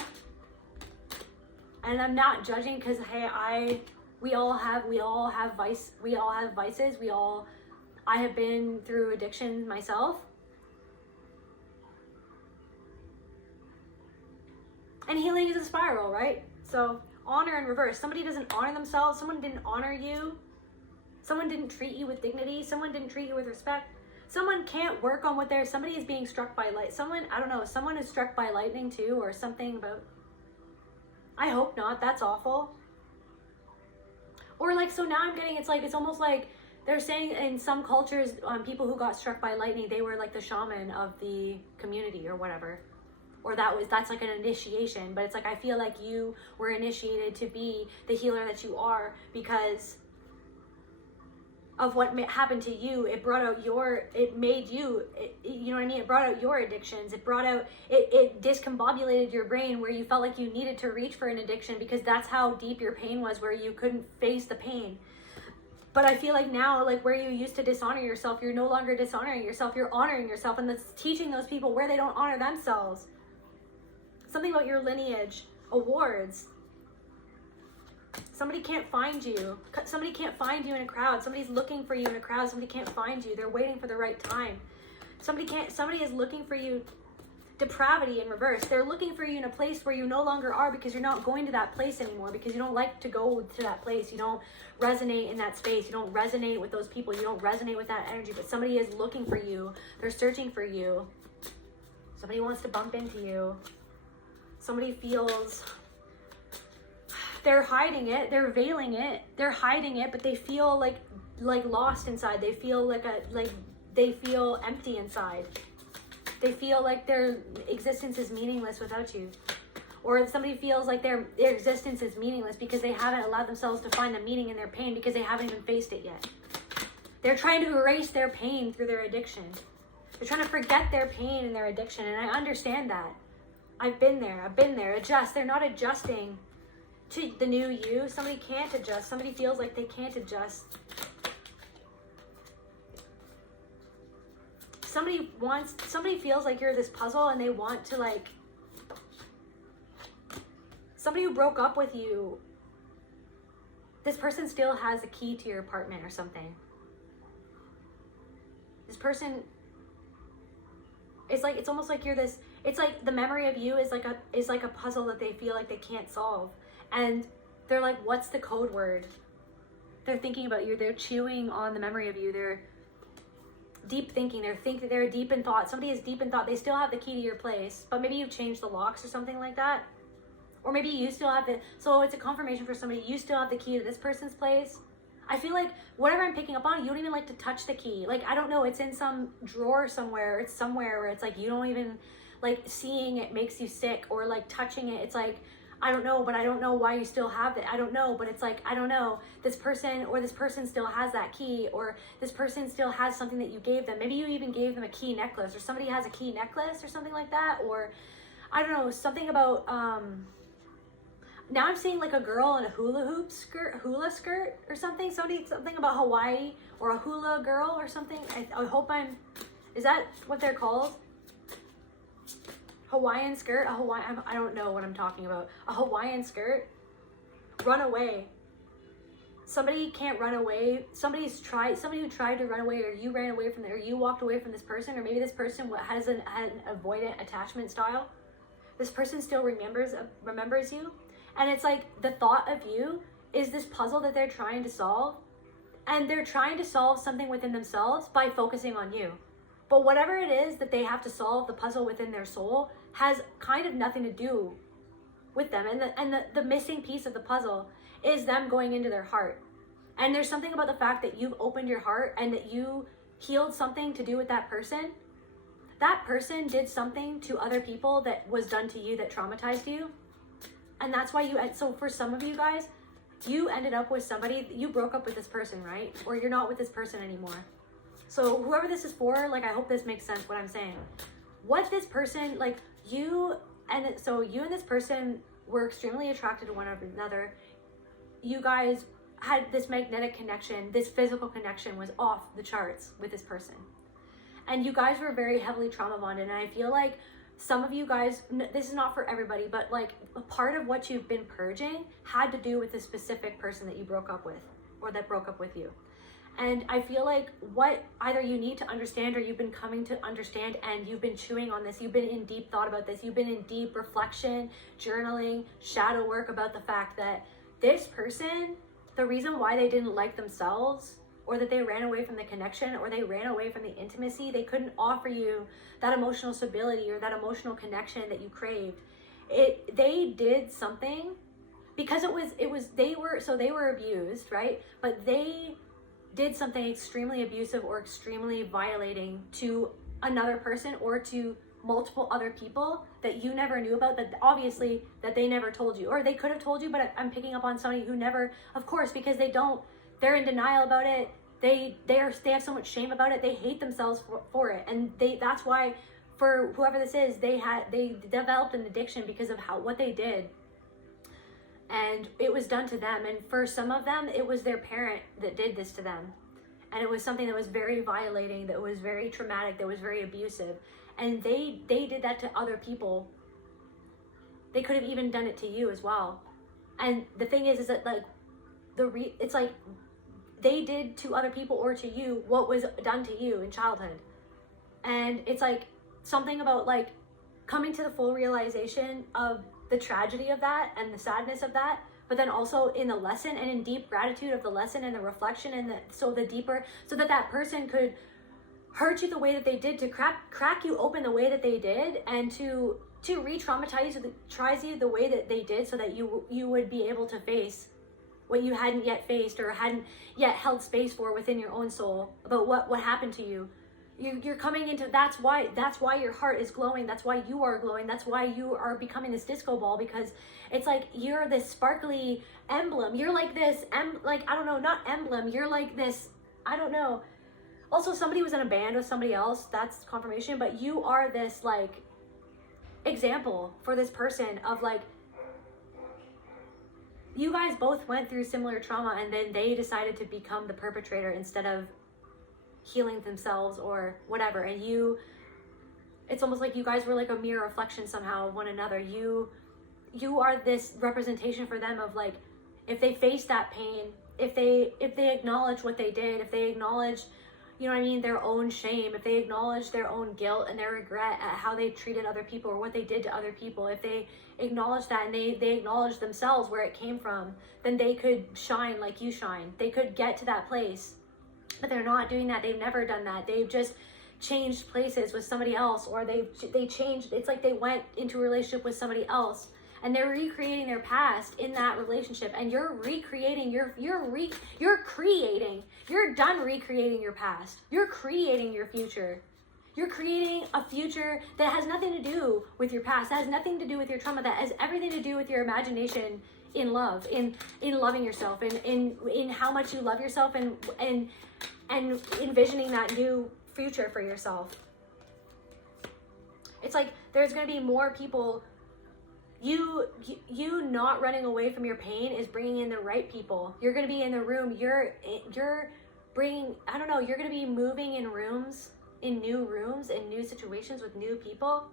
And I'm not judging because, hey, we all have vices. I have been through addiction myself. And healing is a spiral, right? So honor in reverse. Somebody doesn't honor themselves. Someone didn't honor you. Someone didn't treat you with dignity. Someone didn't treat you with respect. Someone can't work on what somebody is being struck by light. Someone is struck by lightning too, or something about, I hope not, that's awful. Or like, so now I'm getting, it's almost like they're saying in some cultures, people who got struck by lightning, they were like the shaman of the community or whatever. Or that's like an initiation, but it's like, I feel like you were initiated to be the healer that you are because of what happened to you. It brought out it brought out your addictions. It discombobulated your brain where you felt like you needed to reach for an addiction because that's how deep your pain was, where you couldn't face the pain. But I feel like now, like where you used to dishonor yourself, you're no longer dishonoring yourself, you're honoring yourself, and that's teaching those people where they don't honor themselves. Something about your lineage, awards. Somebody can't find you. Somebody can't find you in a crowd. Somebody's looking for you in a crowd. Somebody can't find you. They're waiting for the right time. Somebody is looking for you. Depravity in reverse. They're looking for you in a place where you no longer are because you're not going to that place anymore, because you don't like to go to that place. You don't resonate in that space. You don't resonate with those people. You don't resonate with that energy, but somebody is looking for you. They're searching for you. Somebody wants to bump into you. Somebody feels they're hiding it, they're veiling it, they're hiding it, but they feel like lost inside. They feel they feel empty inside. They feel like their existence is meaningless without you. Or if somebody feels like their existence is meaningless because they haven't allowed themselves to find the meaning in their pain because they haven't even faced it yet. They're trying to erase their pain through their addiction. They're trying to forget their pain and their addiction, and I understand that. I've been there. Adjust. They're not adjusting to the new you. Somebody can't adjust. Somebody feels like they can't adjust. Somebody feels like you're this puzzle and they want to somebody who broke up with you, this person still has a key to your apartment or something. This person, it's almost like you're this, it's like the memory of you is like a puzzle that they feel like they can't solve. And they're like, what's the code word? They're thinking about you. They're chewing on the memory of you. They're deep thinking. They're deep in thought. Somebody is deep in thought. They still have the key to your place, but maybe you've changed the locks or something like that. Or maybe you still have so it's a confirmation for somebody. You still have the key to this person's place. I feel like whatever I'm picking up on, you don't even like to touch the key. Like, I don't know, it's in some drawer somewhere. It's somewhere where it's like, you don't even, like, seeing it makes you sick, or like touching it. It's like, I don't know, but I don't know why you still have it. I don't know, but it's like, I don't know, this person still has that key, or this person still has something that you gave them. Maybe you even gave them a key necklace, or somebody has a key necklace or something like that. Or I don't know, something about, now I'm seeing like a girl in a hula skirt or something. Something about Hawaii, or a hula girl or something. I hope is that what they're called? Hawaiian skirt, I don't know what I'm talking about. A Hawaiian skirt. Run away. Somebody can't run away. Somebody who tried to run away, or you ran away from or you walked away from this person, or maybe this person had an avoidant attachment style. This person still remembers you. And it's like the thought of you is this puzzle that they're trying to solve. And they're trying to solve something within themselves by focusing on you. But whatever it is that they have to solve, the puzzle within their soul, has kind of nothing to do with them. And the missing piece of the puzzle is them going into their heart. And there's something about the fact that you've opened your heart and that you healed something to do with that person. That person did something to other people that was done to you that traumatized you. And that's why so for some of you guys, you ended up with somebody, you broke up with this person, right? Or you're not with this person anymore. So whoever this is for, like, I hope this makes sense what I'm saying. What this person, like, you and this person were extremely attracted to one another. You guys had this magnetic connection, this physical connection was off the charts with this person. And you guys were very heavily trauma bonded. And I feel like some of you guys, this is not for everybody, but like a part of what you've been purging had to do with the specific person that you broke up with, or that broke up with you. And I feel like what either you need to understand, or you've been coming to understand, and you've been chewing on this, you've been in deep thought about this, you've been in deep reflection, journaling, shadow work about the fact that this person, the reason why they didn't like themselves, or that they ran away from the connection, or they ran away from the intimacy, they couldn't offer you that emotional stability or that emotional connection that you craved. They did something because they were abused, right? But they did something extremely abusive or extremely violating to another person, or to multiple other people that you never knew about, that obviously that they never told you, or they could have told you, but I'm picking up on somebody who never, of course, because they're in denial about it. They have so much shame about it. They hate themselves for it. And that's why, for whoever this is, they developed an addiction because of what they did. And it was done to them. And for some of them, it was their parent that did this to them. And it was something that was very violating, that was very traumatic, that was very abusive. And they did that to other people. They could have even done it to you as well. And the thing is that like it's like they did to other people or to you what was done to you in childhood. And it's like something about like coming to the full realization of the tragedy of that and the sadness of that, but then also in the lesson and in deep gratitude of the lesson and the reflection, and so that person could hurt you the way that they did, to crack you open the way that they did, and to re-traumatize you the way that they did, so that you would be able to face what you hadn't yet faced, or hadn't yet held space for within your own soul, about what happened to you. You're coming into, that's why your heart is glowing, that's why you are glowing, that's why you are becoming this disco ball, because it's like you're this sparkly emblem. You're like this, I don't know, not emblem, you're like this, I don't know. Also, somebody was in a band with somebody else, that's confirmation, but you are this like example for this person of like, you guys both went through similar trauma, and then they decided to become the perpetrator instead of healing themselves or whatever. And it's almost like you guys were like a mirror reflection somehow of one another. You are this representation for them of like, if they face that pain, if they acknowledge what they did, if they acknowledge, you know what I mean, their own shame, if they acknowledge their own guilt and their regret at how they treated other people or what they did to other people, if they acknowledge that and they acknowledge themselves where it came from, then they could shine like you shine. They could get to that place. But they're not doing that. They've never done that. They've just changed places with somebody else, or they changed. It's like they went into a relationship with somebody else, and they're recreating their past in that relationship. And you're recreating. You're creating. You're done recreating your past. You're creating your future. You're creating a future that has nothing to do with your past. That has nothing to do with your trauma. That has everything to do with your imagination in love, in loving yourself, in how much you love yourself, and envisioning that new future for yourself. It's like there's going to be more people you not running away from your pain is bringing in the right people. You're going to be in the room. You're bringing, I don't know, you're going to be moving in rooms, in new situations with new people.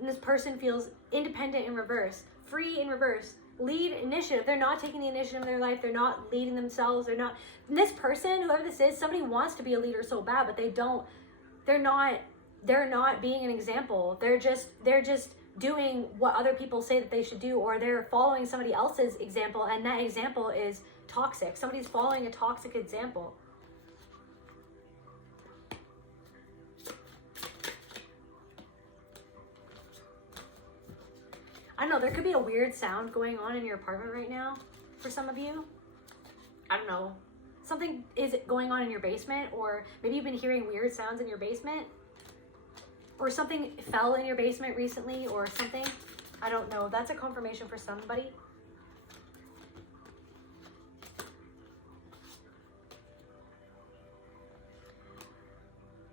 And this person feels independent in reverse, free in reverse, lead initiative. They're not taking the initiative in their life. They're not leading themselves. They're not, and this person, whoever this is, somebody wants to be a leader so bad, but they're not being an example. They're just doing what other people say that they should do, or they're following somebody else's example, and that example is toxic. Somebody's following a toxic example. I don't know, there could be a weird sound going on in your apartment right now for some of you. I don't know. Something is going on in your basement, or maybe you've been hearing weird sounds in your basement, or something fell in your basement recently, or something. I don't know. That's a confirmation for somebody.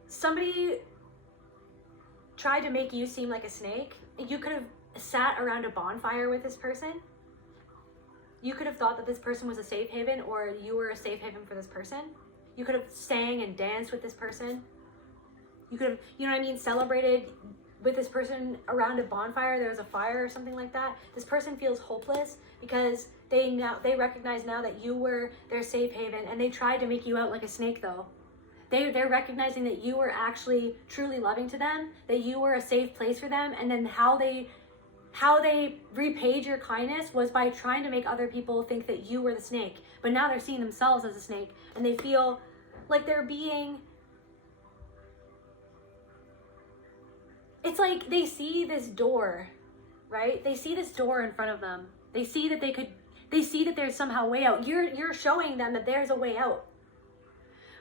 Somebody tried to make you seem like a snake. You could have sat around a bonfire with this person. You could have thought that this person was a safe haven, or you were a safe haven for this person. You could have sang and danced with this person. You could have, you know what I mean, celebrated with this person around a bonfire. There was a fire or something like that. This person feels hopeless because they recognize now that you were their safe haven, and they tried to make you out like a snake though. They're recognizing that you were actually truly loving to them, that you were a safe place for them, and then how they repaid your kindness was by trying to make other people think that you were the snake. But now they're seeing themselves as a snake, and they feel like they're being, it's like they see this door, right? They see this door in front of them. They see that there's somehow a way out. You're showing them that there's a way out.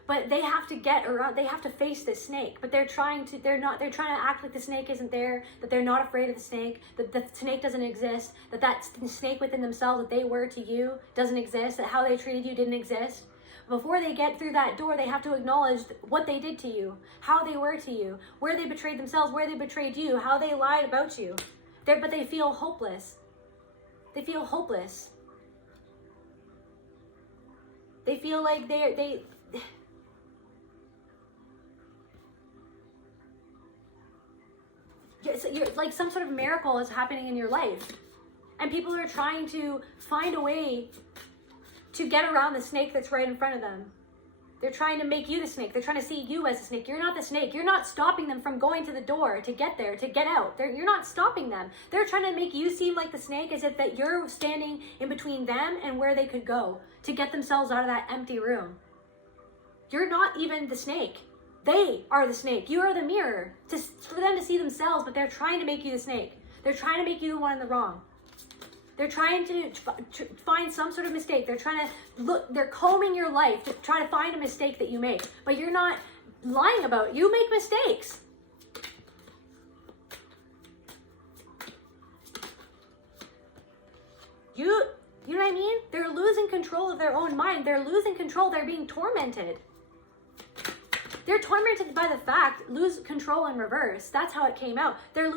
But they have to get around, they have to face this snake. But they're trying to act like the snake isn't there, that they're not afraid of the snake, that the snake doesn't exist, that snake within themselves that they were to you doesn't exist, that how they treated you didn't exist. Before they get through that door, they have to acknowledge what they did to you, how they were to you, where they betrayed themselves, where they betrayed you, how they lied about you. But they feel hopeless. They feel hopeless. They feel like you're like some sort of miracle is happening in your life, and people are trying to find a way to get around the snake that's right in front of them. They're trying to make you the snake. They're trying to see you as a snake. You're not the snake. You're not stopping them from going to the door to get there, to get out. You're not stopping them. They're trying to make you seem like the snake, as if that you're standing in between them and where they could go to get themselves out of that empty room. You're not even the snake. They are the snake. You are the mirror for them to see themselves, but they're trying to make you the snake. They're trying to make you the one in the wrong. They're trying to find some sort of mistake. They're trying to they're combing your life to try to find a mistake that you make. But you're not lying about it. You make mistakes. You know what I mean? They're losing control of their own mind. They're losing control. They're being tormented. They're tormented by the fact, lose control in reverse. That's how it came out. They're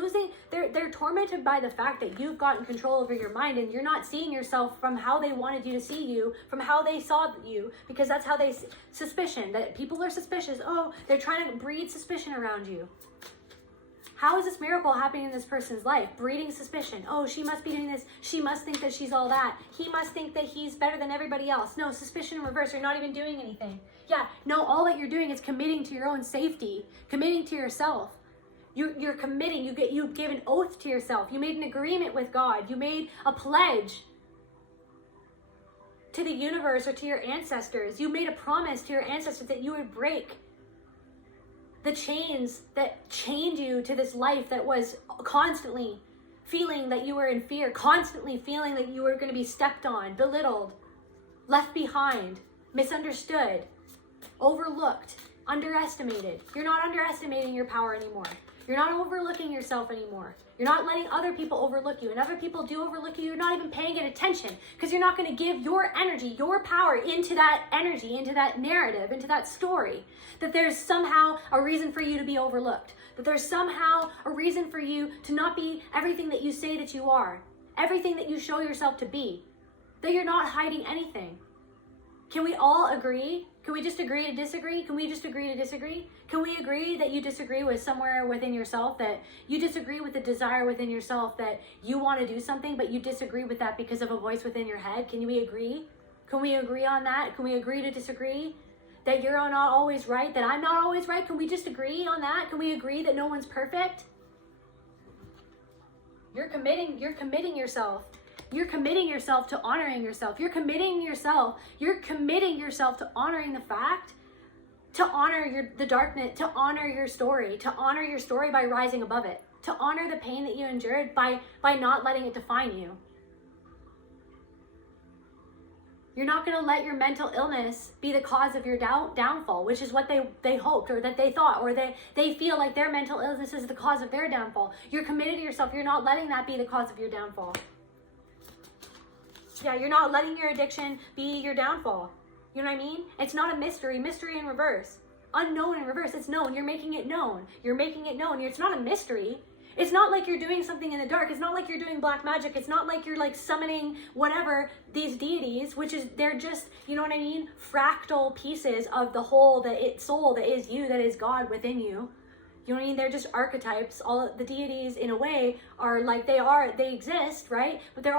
tormented by the fact that you've gotten control over your mind, and you're not seeing yourself from how they wanted you to see you, from how they saw you, because that's how they, suspicion, that people are suspicious. Oh, they're trying to breed suspicion around you. How is this miracle happening in this person's life? Breeding suspicion. Oh, she must be doing this. She must think that she's all that. He must think that he's better than everybody else. No, suspicion in reverse. You're not even doing anything. Yeah, no, all that you're doing is committing to your own safety, committing to yourself. You're committing. You gave an oath to yourself. You made an agreement with God. You made a pledge to the universe or to your ancestors. You made a promise to your ancestors that you would break the chains that chained you to this life that was constantly feeling that you were in fear, constantly feeling that you were going to be stepped on, belittled, left behind, misunderstood, overlooked, underestimated. You're not underestimating your power anymore. You're not overlooking yourself anymore. You're not letting other people overlook you. And other people do overlook you. You're not even paying it attention because you're not going to give your energy, your power into that energy, into that narrative, into that story. That there's somehow a reason for you to be overlooked. That there's somehow a reason for you to not be everything that you say that you are. Everything that you show yourself to be. That you're not hiding anything. Can we all agree? Can we just agree to disagree? Can we just agree to disagree? Can we agree that you disagree with somewhere within yourself, that you disagree with the desire within yourself, that you want to do something, but you disagree with that because of a voice within your head? Can we agree? Can we agree on that? Can we agree to disagree? That you're not always right, that I'm not always right? Can we just agree on that? Can we agree that no one's perfect? You're committing yourself. You're committing yourself to honoring yourself. You're committing yourself to honoring the fact, to honor the darkness, to honor your story by rising above it, to honor the pain that you endured by not letting it define you. You're not going to let your mental illness be the cause of your downfall, which is what they hoped, or that they thought, or they feel like their mental illness is the cause of their downfall. You're committed to yourself. You're not letting that be the cause of your downfall. Yeah, you're not letting your addiction be your downfall. You know what I mean? It's not a mystery. Mystery in reverse. Unknown in reverse. It's known. You're making it known. You're making it known. It's not a mystery. It's not like you're doing something in the dark. It's not like you're doing black magic. It's not like you're like summoning whatever, these deities, which is, they're just, you know what I mean? Fractal pieces of the whole, soul that is you, that is God within you. You know what I mean? They're just archetypes. All the deities, in a way, are like, they exist, right? But they're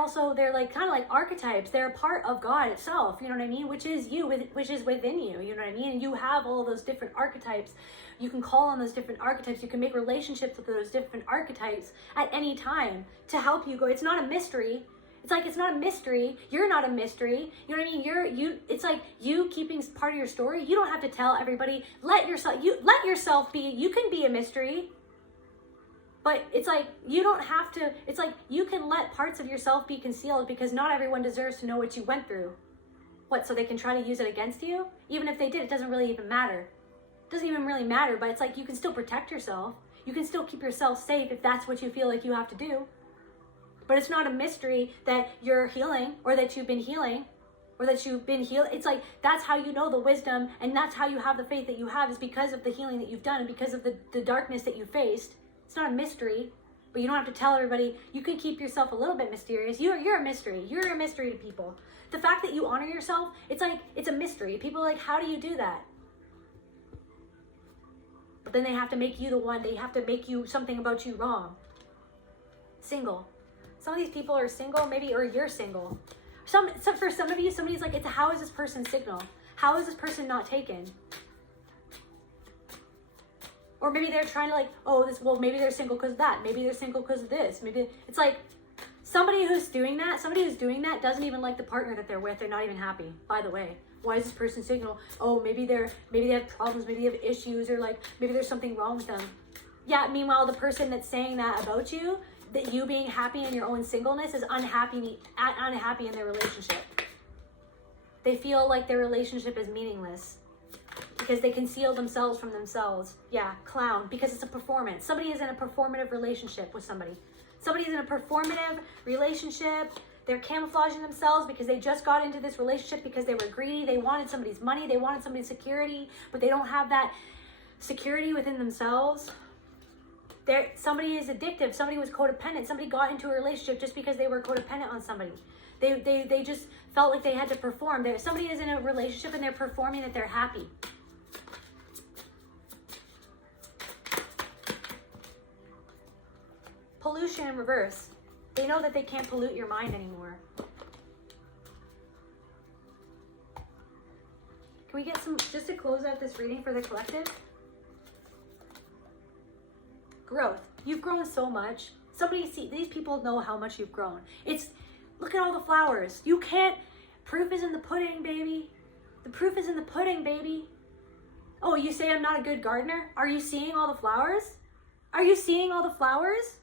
like kind of like archetypes. They're a part of God itself, you know what I mean? Which is you, which is within you, you know what I mean? And you have all those different archetypes. You can call on those different archetypes. You can make relationships with those different archetypes at any time to help you go. It's not a mystery. It's like, it's not a mystery. You're not a mystery. You know what I mean? It's like you keeping part of your story. You don't have to tell everybody. Let yourself be. You can be a mystery. But it's like, you don't have to. It's like, you can let parts of yourself be concealed because not everyone deserves to know what you went through. What, so they can try to use it against you? Even if they did, it doesn't really even matter. It doesn't even really matter, but it's like, you can still protect yourself. You can still keep yourself safe if that's what you feel like you have to do. But it's not a mystery that you're healing, or that you've been healing, or that you've been healed. It's like, that's how you know the wisdom, and that's how you have the faith that you have, is because of the healing that you've done, and because of the darkness that you faced. It's not a mystery, but you don't have to tell everybody. You can keep yourself a little bit mysterious. You're a mystery. You're a mystery to people. The fact that you honor yourself, it's like, it's a mystery. People are like, how do you do that? But then they have to make you the one. They have to make you something about you wrong. Single. Some of these people are single, maybe, or you're single. For some of you, somebody's like, how is this person signal? How is this person not taken? Or maybe they're trying to maybe they're single because of that. Maybe they're single because of this. Maybe it's like, somebody who's doing that doesn't even like the partner that they're with. They're not even happy, by the way. Why is this person single? Oh, maybe they have problems, maybe they have issues, or like, maybe there's something wrong with them. Yeah, meanwhile, the person that's saying that about you, that you being happy in your own singleness, is unhappy in their relationship. They feel like their relationship is meaningless because they conceal themselves from themselves. Yeah, clown, because it's a performance. Somebody is in a performative relationship with somebody. Somebody's in a performative relationship. They're camouflaging themselves because they just got into this relationship because they were greedy. They wanted somebody's money. They wanted somebody's security, but they don't have that security within themselves. Somebody is addictive. Somebody was codependent. Somebody got into a relationship just because they were codependent on somebody. They just felt like they had to perform. Somebody is in a relationship and they're performing that they're happy. Pollution in reverse. They know that they can't pollute your mind anymore. Can we get some, just to close out this reading for the collective? Growth. You've grown so much. These people know how much you've grown. Look at all the flowers. Proof is in the pudding, baby. The proof is in the pudding, baby. Oh, you say I'm not a good gardener? Are you seeing all the flowers? Are you seeing all the flowers?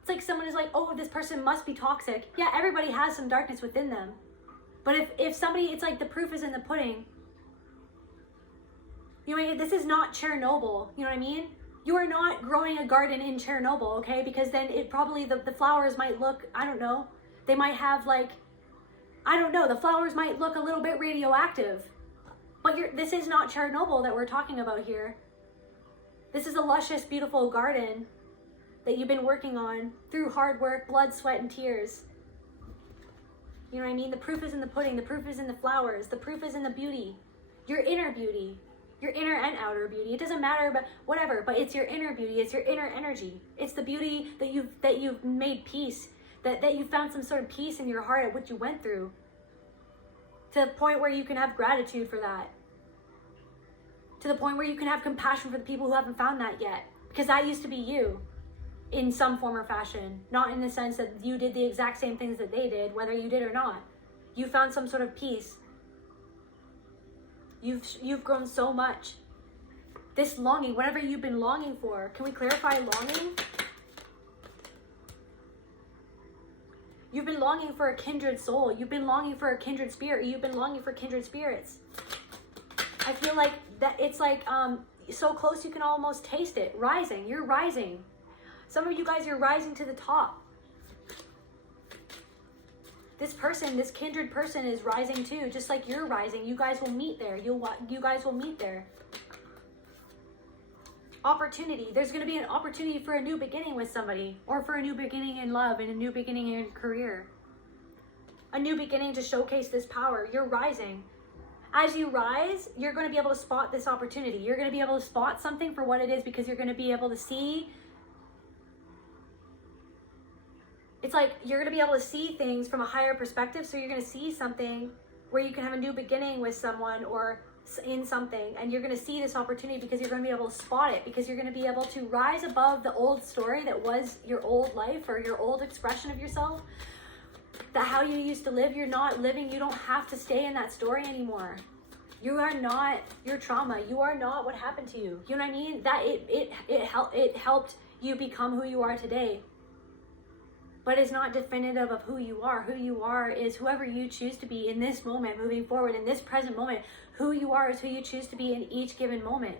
It's like someone is like, oh, this person must be toxic. Yeah, everybody has some darkness within them. But if somebody, it's like the proof is in the pudding. You know, this is not Chernobyl. You know what I mean? You are not growing a garden in Chernobyl, okay? Because then it probably, the flowers might look, I don't know. They might have like, I don't know, the flowers might look a little bit radioactive. But this is not Chernobyl that we're talking about here. This is a luscious, beautiful garden that you've been working on through hard work, blood, sweat, and tears. You know what I mean? The proof is in the pudding. The proof is in the flowers. The proof is in the beauty. Your inner beauty. Your inner and outer beauty. It doesn't matter, but whatever. But it's your inner beauty. It's your inner energy. It's the beauty that you've made peace. That you found some sort of peace in your heart at what you went through. To the point where you can have gratitude for that. To the point where you can have compassion for the people who haven't found that yet. Because that used to be you. In some form or fashion. Not in the sense that you did the exact same things that they did, whether you did or not. You found some sort of peace. You've grown so much. This longing, whatever you've been longing for. Can we clarify longing? You've been longing for a kindred soul. You've been longing for a kindred spirit. You've been longing for kindred spirits. I feel like that it's like so close you can almost taste it. Rising. You're rising. Some of you guys are rising to the top. This person, this kindred person is rising too, just like you're rising. You guys will meet there. You guys will meet there. Opportunity. There's going to be an opportunity for a new beginning with somebody, or for a new beginning in love and a new beginning in career. A new beginning to showcase this power. You're rising. As you rise, you're going to be able to spot this opportunity. You're going to be able to spot something for what it is, because you're going to be able to see. It's like you're going to be able to see things from a higher perspective. So you're going to see something where you can have a new beginning with someone or in something. And you're going to see this opportunity because you're going to be able to spot it. Because you're going to be able to rise above the old story that was your old life or your old expression of yourself. That how you used to live, you're not living. You don't have to stay in that story anymore. You are not your trauma. You are not what happened to you. You know what I mean? That it helped you become who you are today. But it's not definitive of who you are. Who you are is whoever you choose to be in this moment, moving forward, in this present moment. Who you are is who you choose to be in each given moment.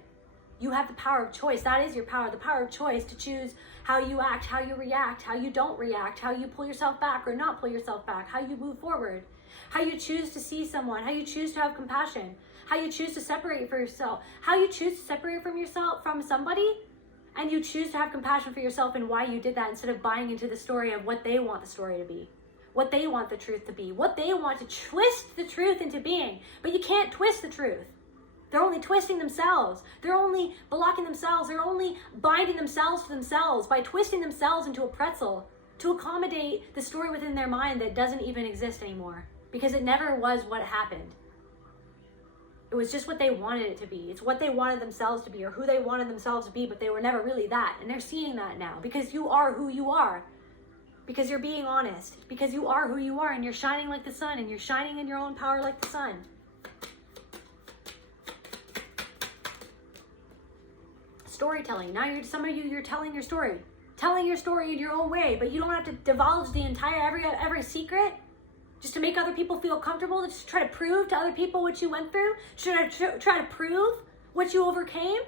You have the power of choice. That is your power, the power of choice to choose how you act, how you react, how you don't react, how you pull yourself back or not pull yourself back, how you move forward, how you choose to see someone, how you choose to have compassion, how you choose to separate for yourself, how you choose to separate from yourself, from somebody. And you choose to have compassion for yourself and why you did that, instead of buying into the story of what they want the story to be, what they want the truth to be, what they want to twist the truth into being. But you can't twist the truth. They're only twisting themselves. They're only blocking themselves. They're only binding themselves to themselves by twisting themselves into a pretzel to accommodate the story within their mind that doesn't even exist anymore, because it never was what happened. It was just what they wanted it to be. It's what they wanted themselves to be, or who they wanted themselves to be, but they were never really that. And they're seeing that now, because you are who you are. Because you're being honest. Because you are who you are, and you're shining like the sun, and you're shining in your own power like the sun. Storytelling. Now some of you're telling your story. Telling your story in your own way, but you don't have to divulge the entire, every secret. Just to make other people feel comfortable, to just try to prove to other people what you went through, try to prove what you overcame,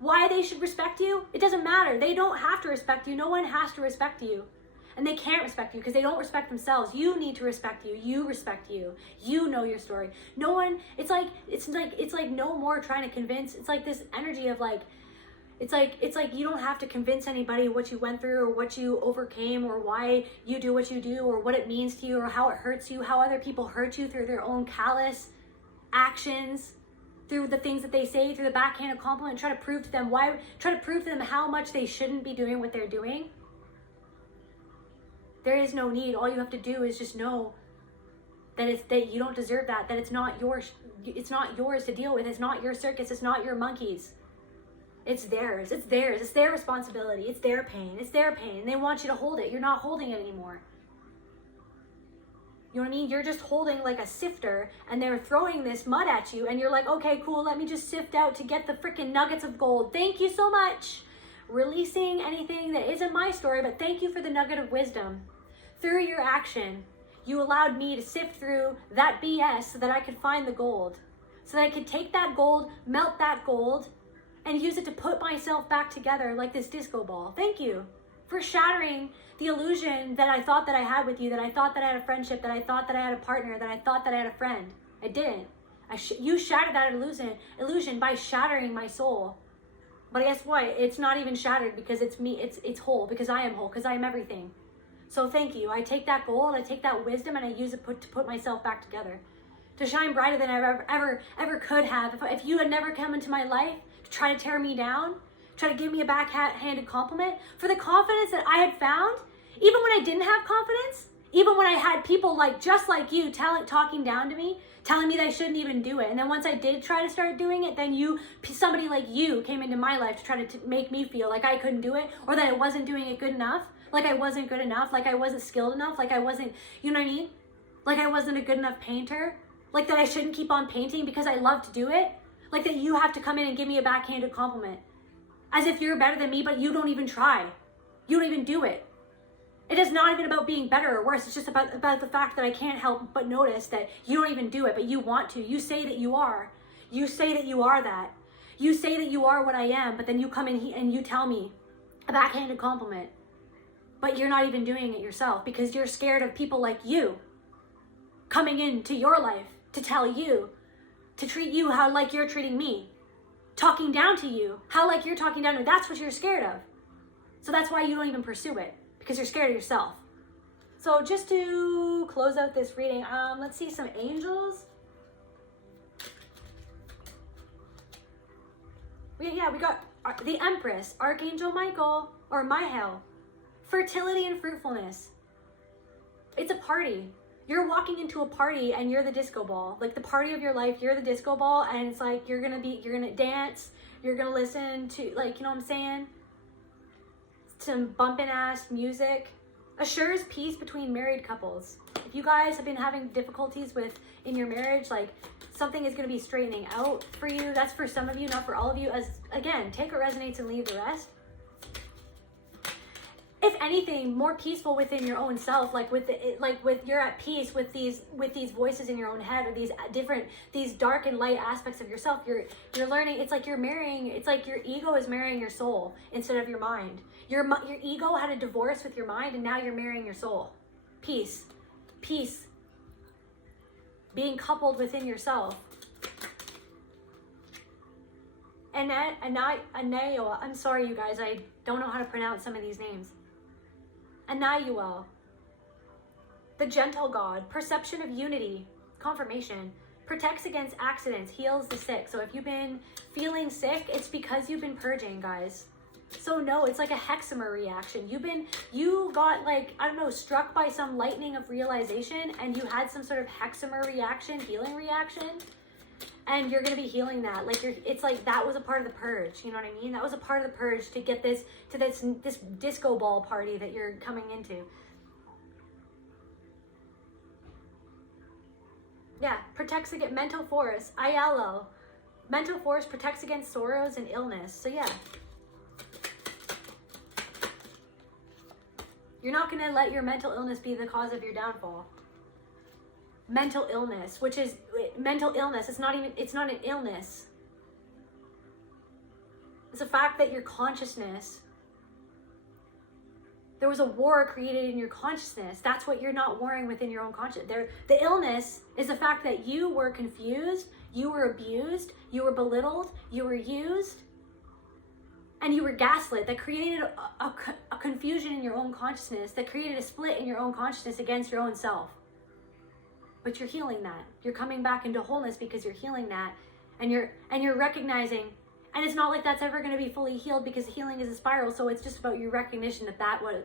why they should respect you. It doesn't matter. They don't have to respect you. No one has to respect you. And they can't respect you because they don't respect themselves. You need to respect you. You respect you. You know your story. No one, it's like no more trying to convince. It's like this energy of like, it's like you don't have to convince anybody what you went through or what you overcame or why you do what you do or what it means to you or how it hurts you, how other people hurt you through their own callous actions, through the things that they say, through the backhanded compliment. Try to prove to them how much they shouldn't be doing what they're doing. There is no need. All you have to do is just know that you don't deserve that it's not yours to deal with. It's not your circus. It's not your monkeys. It's theirs. It's theirs. It's their responsibility. It's their pain. It's their pain. And they want you to hold it. You're not holding it anymore. You know what I mean? You're just holding like a sifter, and they're throwing this mud at you, and you're like, okay, cool, let me just sift out to get the freaking nuggets of gold. Thank you so much. Releasing anything that isn't my story, but thank you for the nugget of wisdom. Through your action, you allowed me to sift through that BS so that I could find the gold. so that I could take that gold, melt that gold, and use it to put myself back together like this disco ball. Thank you for shattering the illusion that I thought that I had with you, that I thought that I had a friendship, that I thought that I had a partner, that I thought that I had a friend. I didn't. You shattered that illusion by shattering my soul. But guess what? It's not even shattered because it's me. It's whole because I am whole, because I am everything. So thank you. I take that gold, I take that wisdom, and I use it to put myself back together, to shine brighter than I ever could have. If you had never come into my life to try to tear me down, try to give me a backhanded compliment, for the confidence that I had found, even when I didn't have confidence, even when I had people just like you talking down to me, telling me that I shouldn't even do it. And then once I did try to start doing it, then somebody like you came into my life to try to make me feel like I couldn't do it, or that I wasn't doing it good enough, like I wasn't good enough, like I wasn't skilled enough, like I wasn't, you know what I mean? Like I wasn't a good enough painter, like that I shouldn't keep on painting because I love to do it, like that you have to come in and give me a backhanded compliment. As if you're better than me, but you don't even try. You don't even do it. It is not even about being better or worse. It's just about the fact that I can't help but notice that you don't even do it, but you want to. You say that you are. You say that you are that. You say that you are what I am, but then you come in and you tell me a backhanded compliment. But you're not even doing it yourself because you're scared of people like you coming into your life to tell you, to treat you how like you're treating me. Talking down to you, how like you're talking down to me. That's what you're scared of. So that's why you don't even pursue it, because you're scared of yourself. So just to close out this reading, let's see some angels. We got the Empress, Archangel Michael, or Michael. Fertility and fruitfulness. It's a party. You're walking into a party and you're the disco ball. Like the party of your life, you're the disco ball, and it's like you're gonna dance, you're gonna listen to, like, you know what I'm saying? Some bumping ass music. Assures peace between married couples. If you guys have been having difficulties in your marriage, like something is gonna be straightening out for you. That's for some of you, not for all of you. As again, take what resonates and leave the rest. If anything, more peaceful within your own self, you're at peace with these voices in your own head, or these dark and light aspects of yourself. You're learning. It's like you're marrying. It's like your ego is marrying your soul instead of your mind. Your ego had a divorce with your mind, and now you're marrying your soul. Peace, being coupled within yourself. And Anayo, I'm sorry, you guys. I don't know how to pronounce some of these names. Anayuel, the gentle God, perception of unity, confirmation, protects against accidents, heals the sick. So if you've been feeling sick, it's because you've been purging, guys. So no, it's like a hexamer reaction. You got struck by some lightning of realization, and you had some sort of hexamer reaction, healing reaction. And you're going to be healing that. It's like that was a part of the purge. You know what I mean? That was a part of the purge to get this disco ball party that you're coming into. Yeah, protects against mental force. ILL. Mental force protects against sorrows and illness. So yeah. You're not going to let your mental illness be the cause of your downfall. Mental illness, it's not an illness. It's a fact that your consciousness, there was a war created in your consciousness. That's what you're not warring within your own consciousness. The illness is the fact that you were confused, you were abused, you were belittled, you were used, and you were gaslit. That created a confusion in your own consciousness, that created a split in your own consciousness against your own self. But you're healing that. You're coming back into wholeness because you're healing that, and you're recognizing. And it's not like that's ever going to be fully healed, because healing is a spiral. So it's just about your recognition that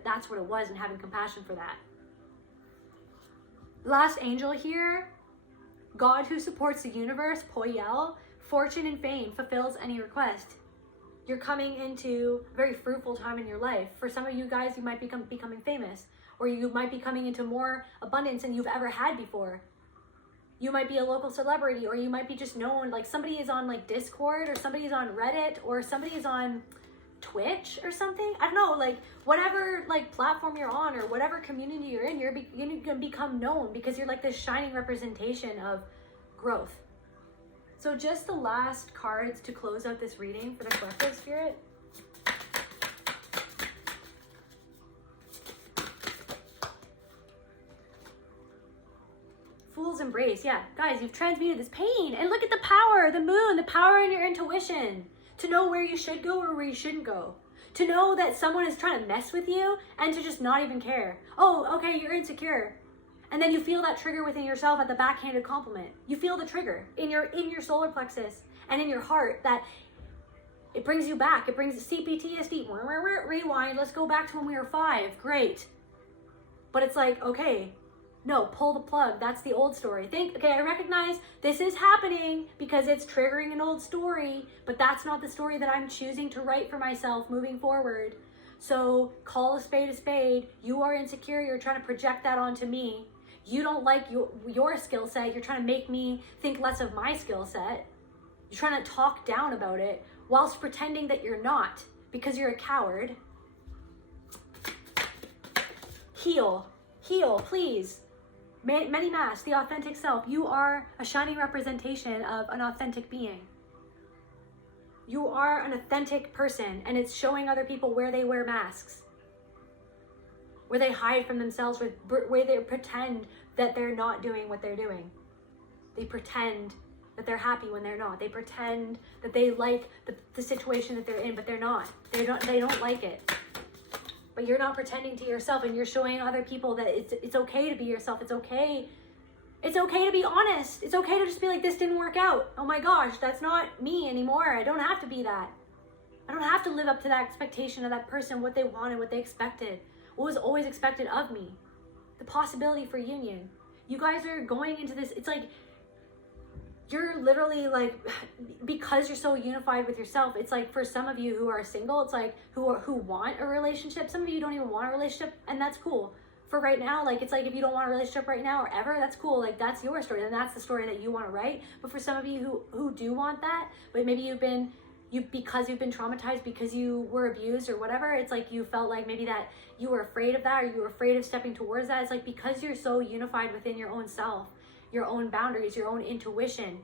that's what it was, and having compassion for that. Last angel here, God who supports the universe, Poyel, fortune and fame, fulfills any request. You're coming into a very fruitful time in your life. For some of you guys, you might be becoming famous, or you might be coming into more abundance than you've ever had before. You might be a local celebrity, or you might be just known, like somebody is on Discord, or somebody is on Reddit, or somebody is on Twitch or something. I don't know, whatever platform you're on, or whatever community you're in, you're going to become known because you're this shining representation of growth. So just the last cards to close out this reading for the collective spirit. Fool's embrace. Yeah, guys, you've transmuted this pain. And look at the power, the moon, the power in your intuition. To know where you should go or where you shouldn't go. To know that someone is trying to mess with you and to just not even care. Oh, okay, you're insecure. And then you feel that trigger within yourself at the backhanded compliment. You feel the trigger in your solar plexus and in your heart that it brings you back. It brings CPTSD. Rewind. Let's go back to when we were 5. Great. But it's like, okay, no, pull the plug. That's the old story. Okay, I recognize this is happening because it's triggering an old story, but that's not the story that I'm choosing to write for myself moving forward. So call a spade a spade. You are insecure. You're trying to project that onto me. You don't like your skill set. You're trying to make me think less of my skill set. You're trying to talk down about it whilst pretending that you're not because you're a coward. Heal, please. Many masks, the authentic self. You are a shining representation of an authentic being. You are an authentic person, and it's showing other people where they wear masks. Where they hide from themselves, where they pretend that they're not doing what they're doing. They pretend that they're happy when they're not. They pretend that they like the situation that they're in, but they're not. They don't like it. But you're not pretending to yourself, and you're showing other people that it's okay to be yourself. It's okay. It's okay to be honest. It's okay to just be like, this didn't work out. Oh my gosh, that's not me anymore. I don't have to be that. I don't have to live up to that expectation of that person, what they wanted, what they expected. What was always expected of me. The possibility for union. You guys are going into this, it's like, you're literally like, because you're so unified with yourself, it's like for some of you who are single, it's like, who want a relationship, some of you don't even want a relationship, and that's cool. For right now, like, it's like, if you don't want a relationship right now or ever, that's cool. Like, that's your story, and that's the story that you want to write. But for some of you who do want that, but maybe because you've been traumatized, because you were abused or whatever, it's like you felt like maybe that you were afraid of that, or you were afraid of stepping towards that. It's like, because you're so unified within your own self, your own boundaries, your own intuition,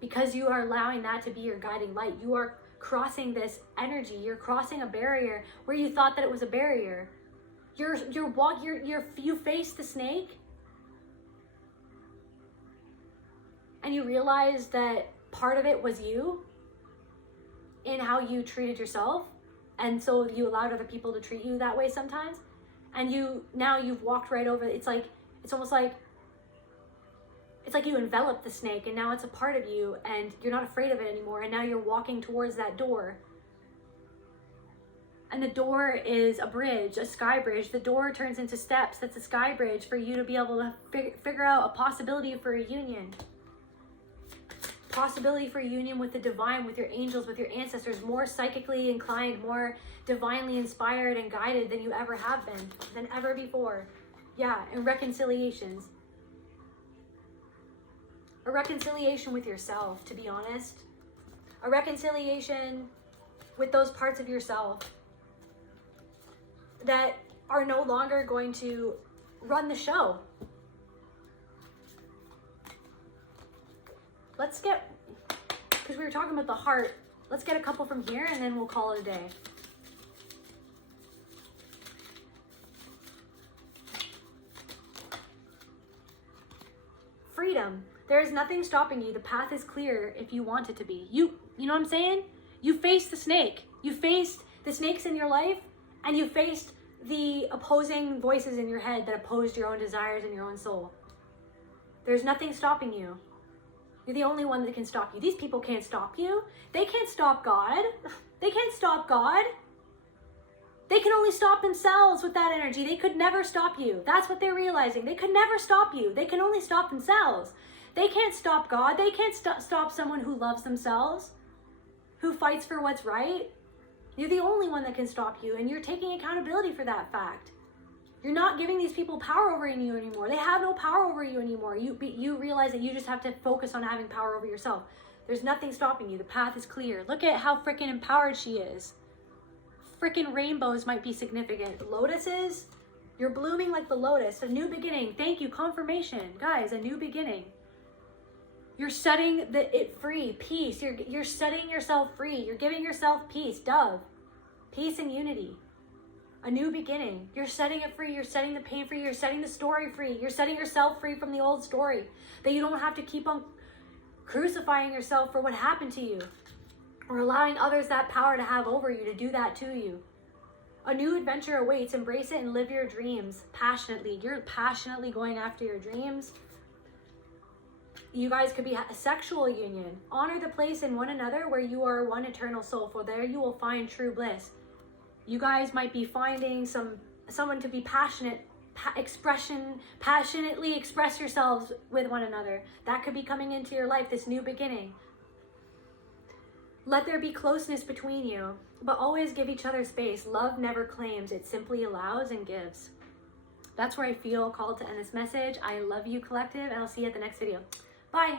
because you are allowing that to be your guiding light, you are crossing this energy. You're crossing a barrier where you thought that it was a barrier. You face the snake, and you realize that part of it was you in how you treated yourself, and so you allowed other people to treat you that way sometimes, and now you've walked right over. It's almost like you enveloped the snake, and now it's a part of you, and you're not afraid of it anymore, and now you're walking towards that door. And the door is a bridge, a sky bridge. The door turns into steps. That's a sky bridge for you to be able to figure out a possibility for a union. Possibility for a union with the divine, with your angels, with your ancestors, more psychically inclined, more divinely inspired and guided than you ever have been, than ever before. Yeah, and reconciliations. A reconciliation with yourself, to be honest. A reconciliation with those parts of yourself that are no longer going to run the show. Let's get, because we were talking about the heart, let's get a couple from here and then we'll call it a day. Freedom. There is nothing stopping you. The path is clear if you want it to be. You know what I'm saying? You faced the snake. You faced the snakes in your life, and you faced the opposing voices in your head that opposed your own desires and your own soul. There's nothing stopping you. You're the only one that can stop you. These people can't stop you. They can't stop God. They can't stop God. They can only stop themselves with that energy. They could never stop you. That's what they're realizing. They could never stop you. They can only stop themselves. They can't stop God. They can't stop someone who loves themselves, who fights for what's right. You're the only one that can stop you, and you're taking accountability for that fact. You're not giving these people power over you anymore. They have no power over you anymore. You realize that you just have to focus on having power over yourself. There's nothing stopping you. The path is clear. Look at how freaking empowered she is. Freaking rainbows might be significant. Lotuses, you're blooming like the lotus. A new beginning. Thank you. Confirmation. Guys, a new beginning. You're setting it free. Peace. You're setting yourself free. You're giving yourself peace. Dove. Peace and unity. A new beginning. You're setting it free. You're setting the pain free. You're setting the story free. You're setting yourself free from the old story. That you don't have to keep on crucifying yourself for what happened to you. Or allowing others that power to have over you, to do that to you. A new adventure awaits. Embrace it and live your dreams passionately. You're passionately going after your dreams. You guys could be a sexual union. Honor the place in one another where you are one eternal soul, for there you will find true bliss. You guys might be finding someone to be passionately express yourselves with one another. That could be coming into your life, this new beginning. Let there be closeness between you, but always give each other space. Love never claims, it simply allows and gives. That's where I feel called to end this message. I love you, collective, and I'll see you at the next video. Bye.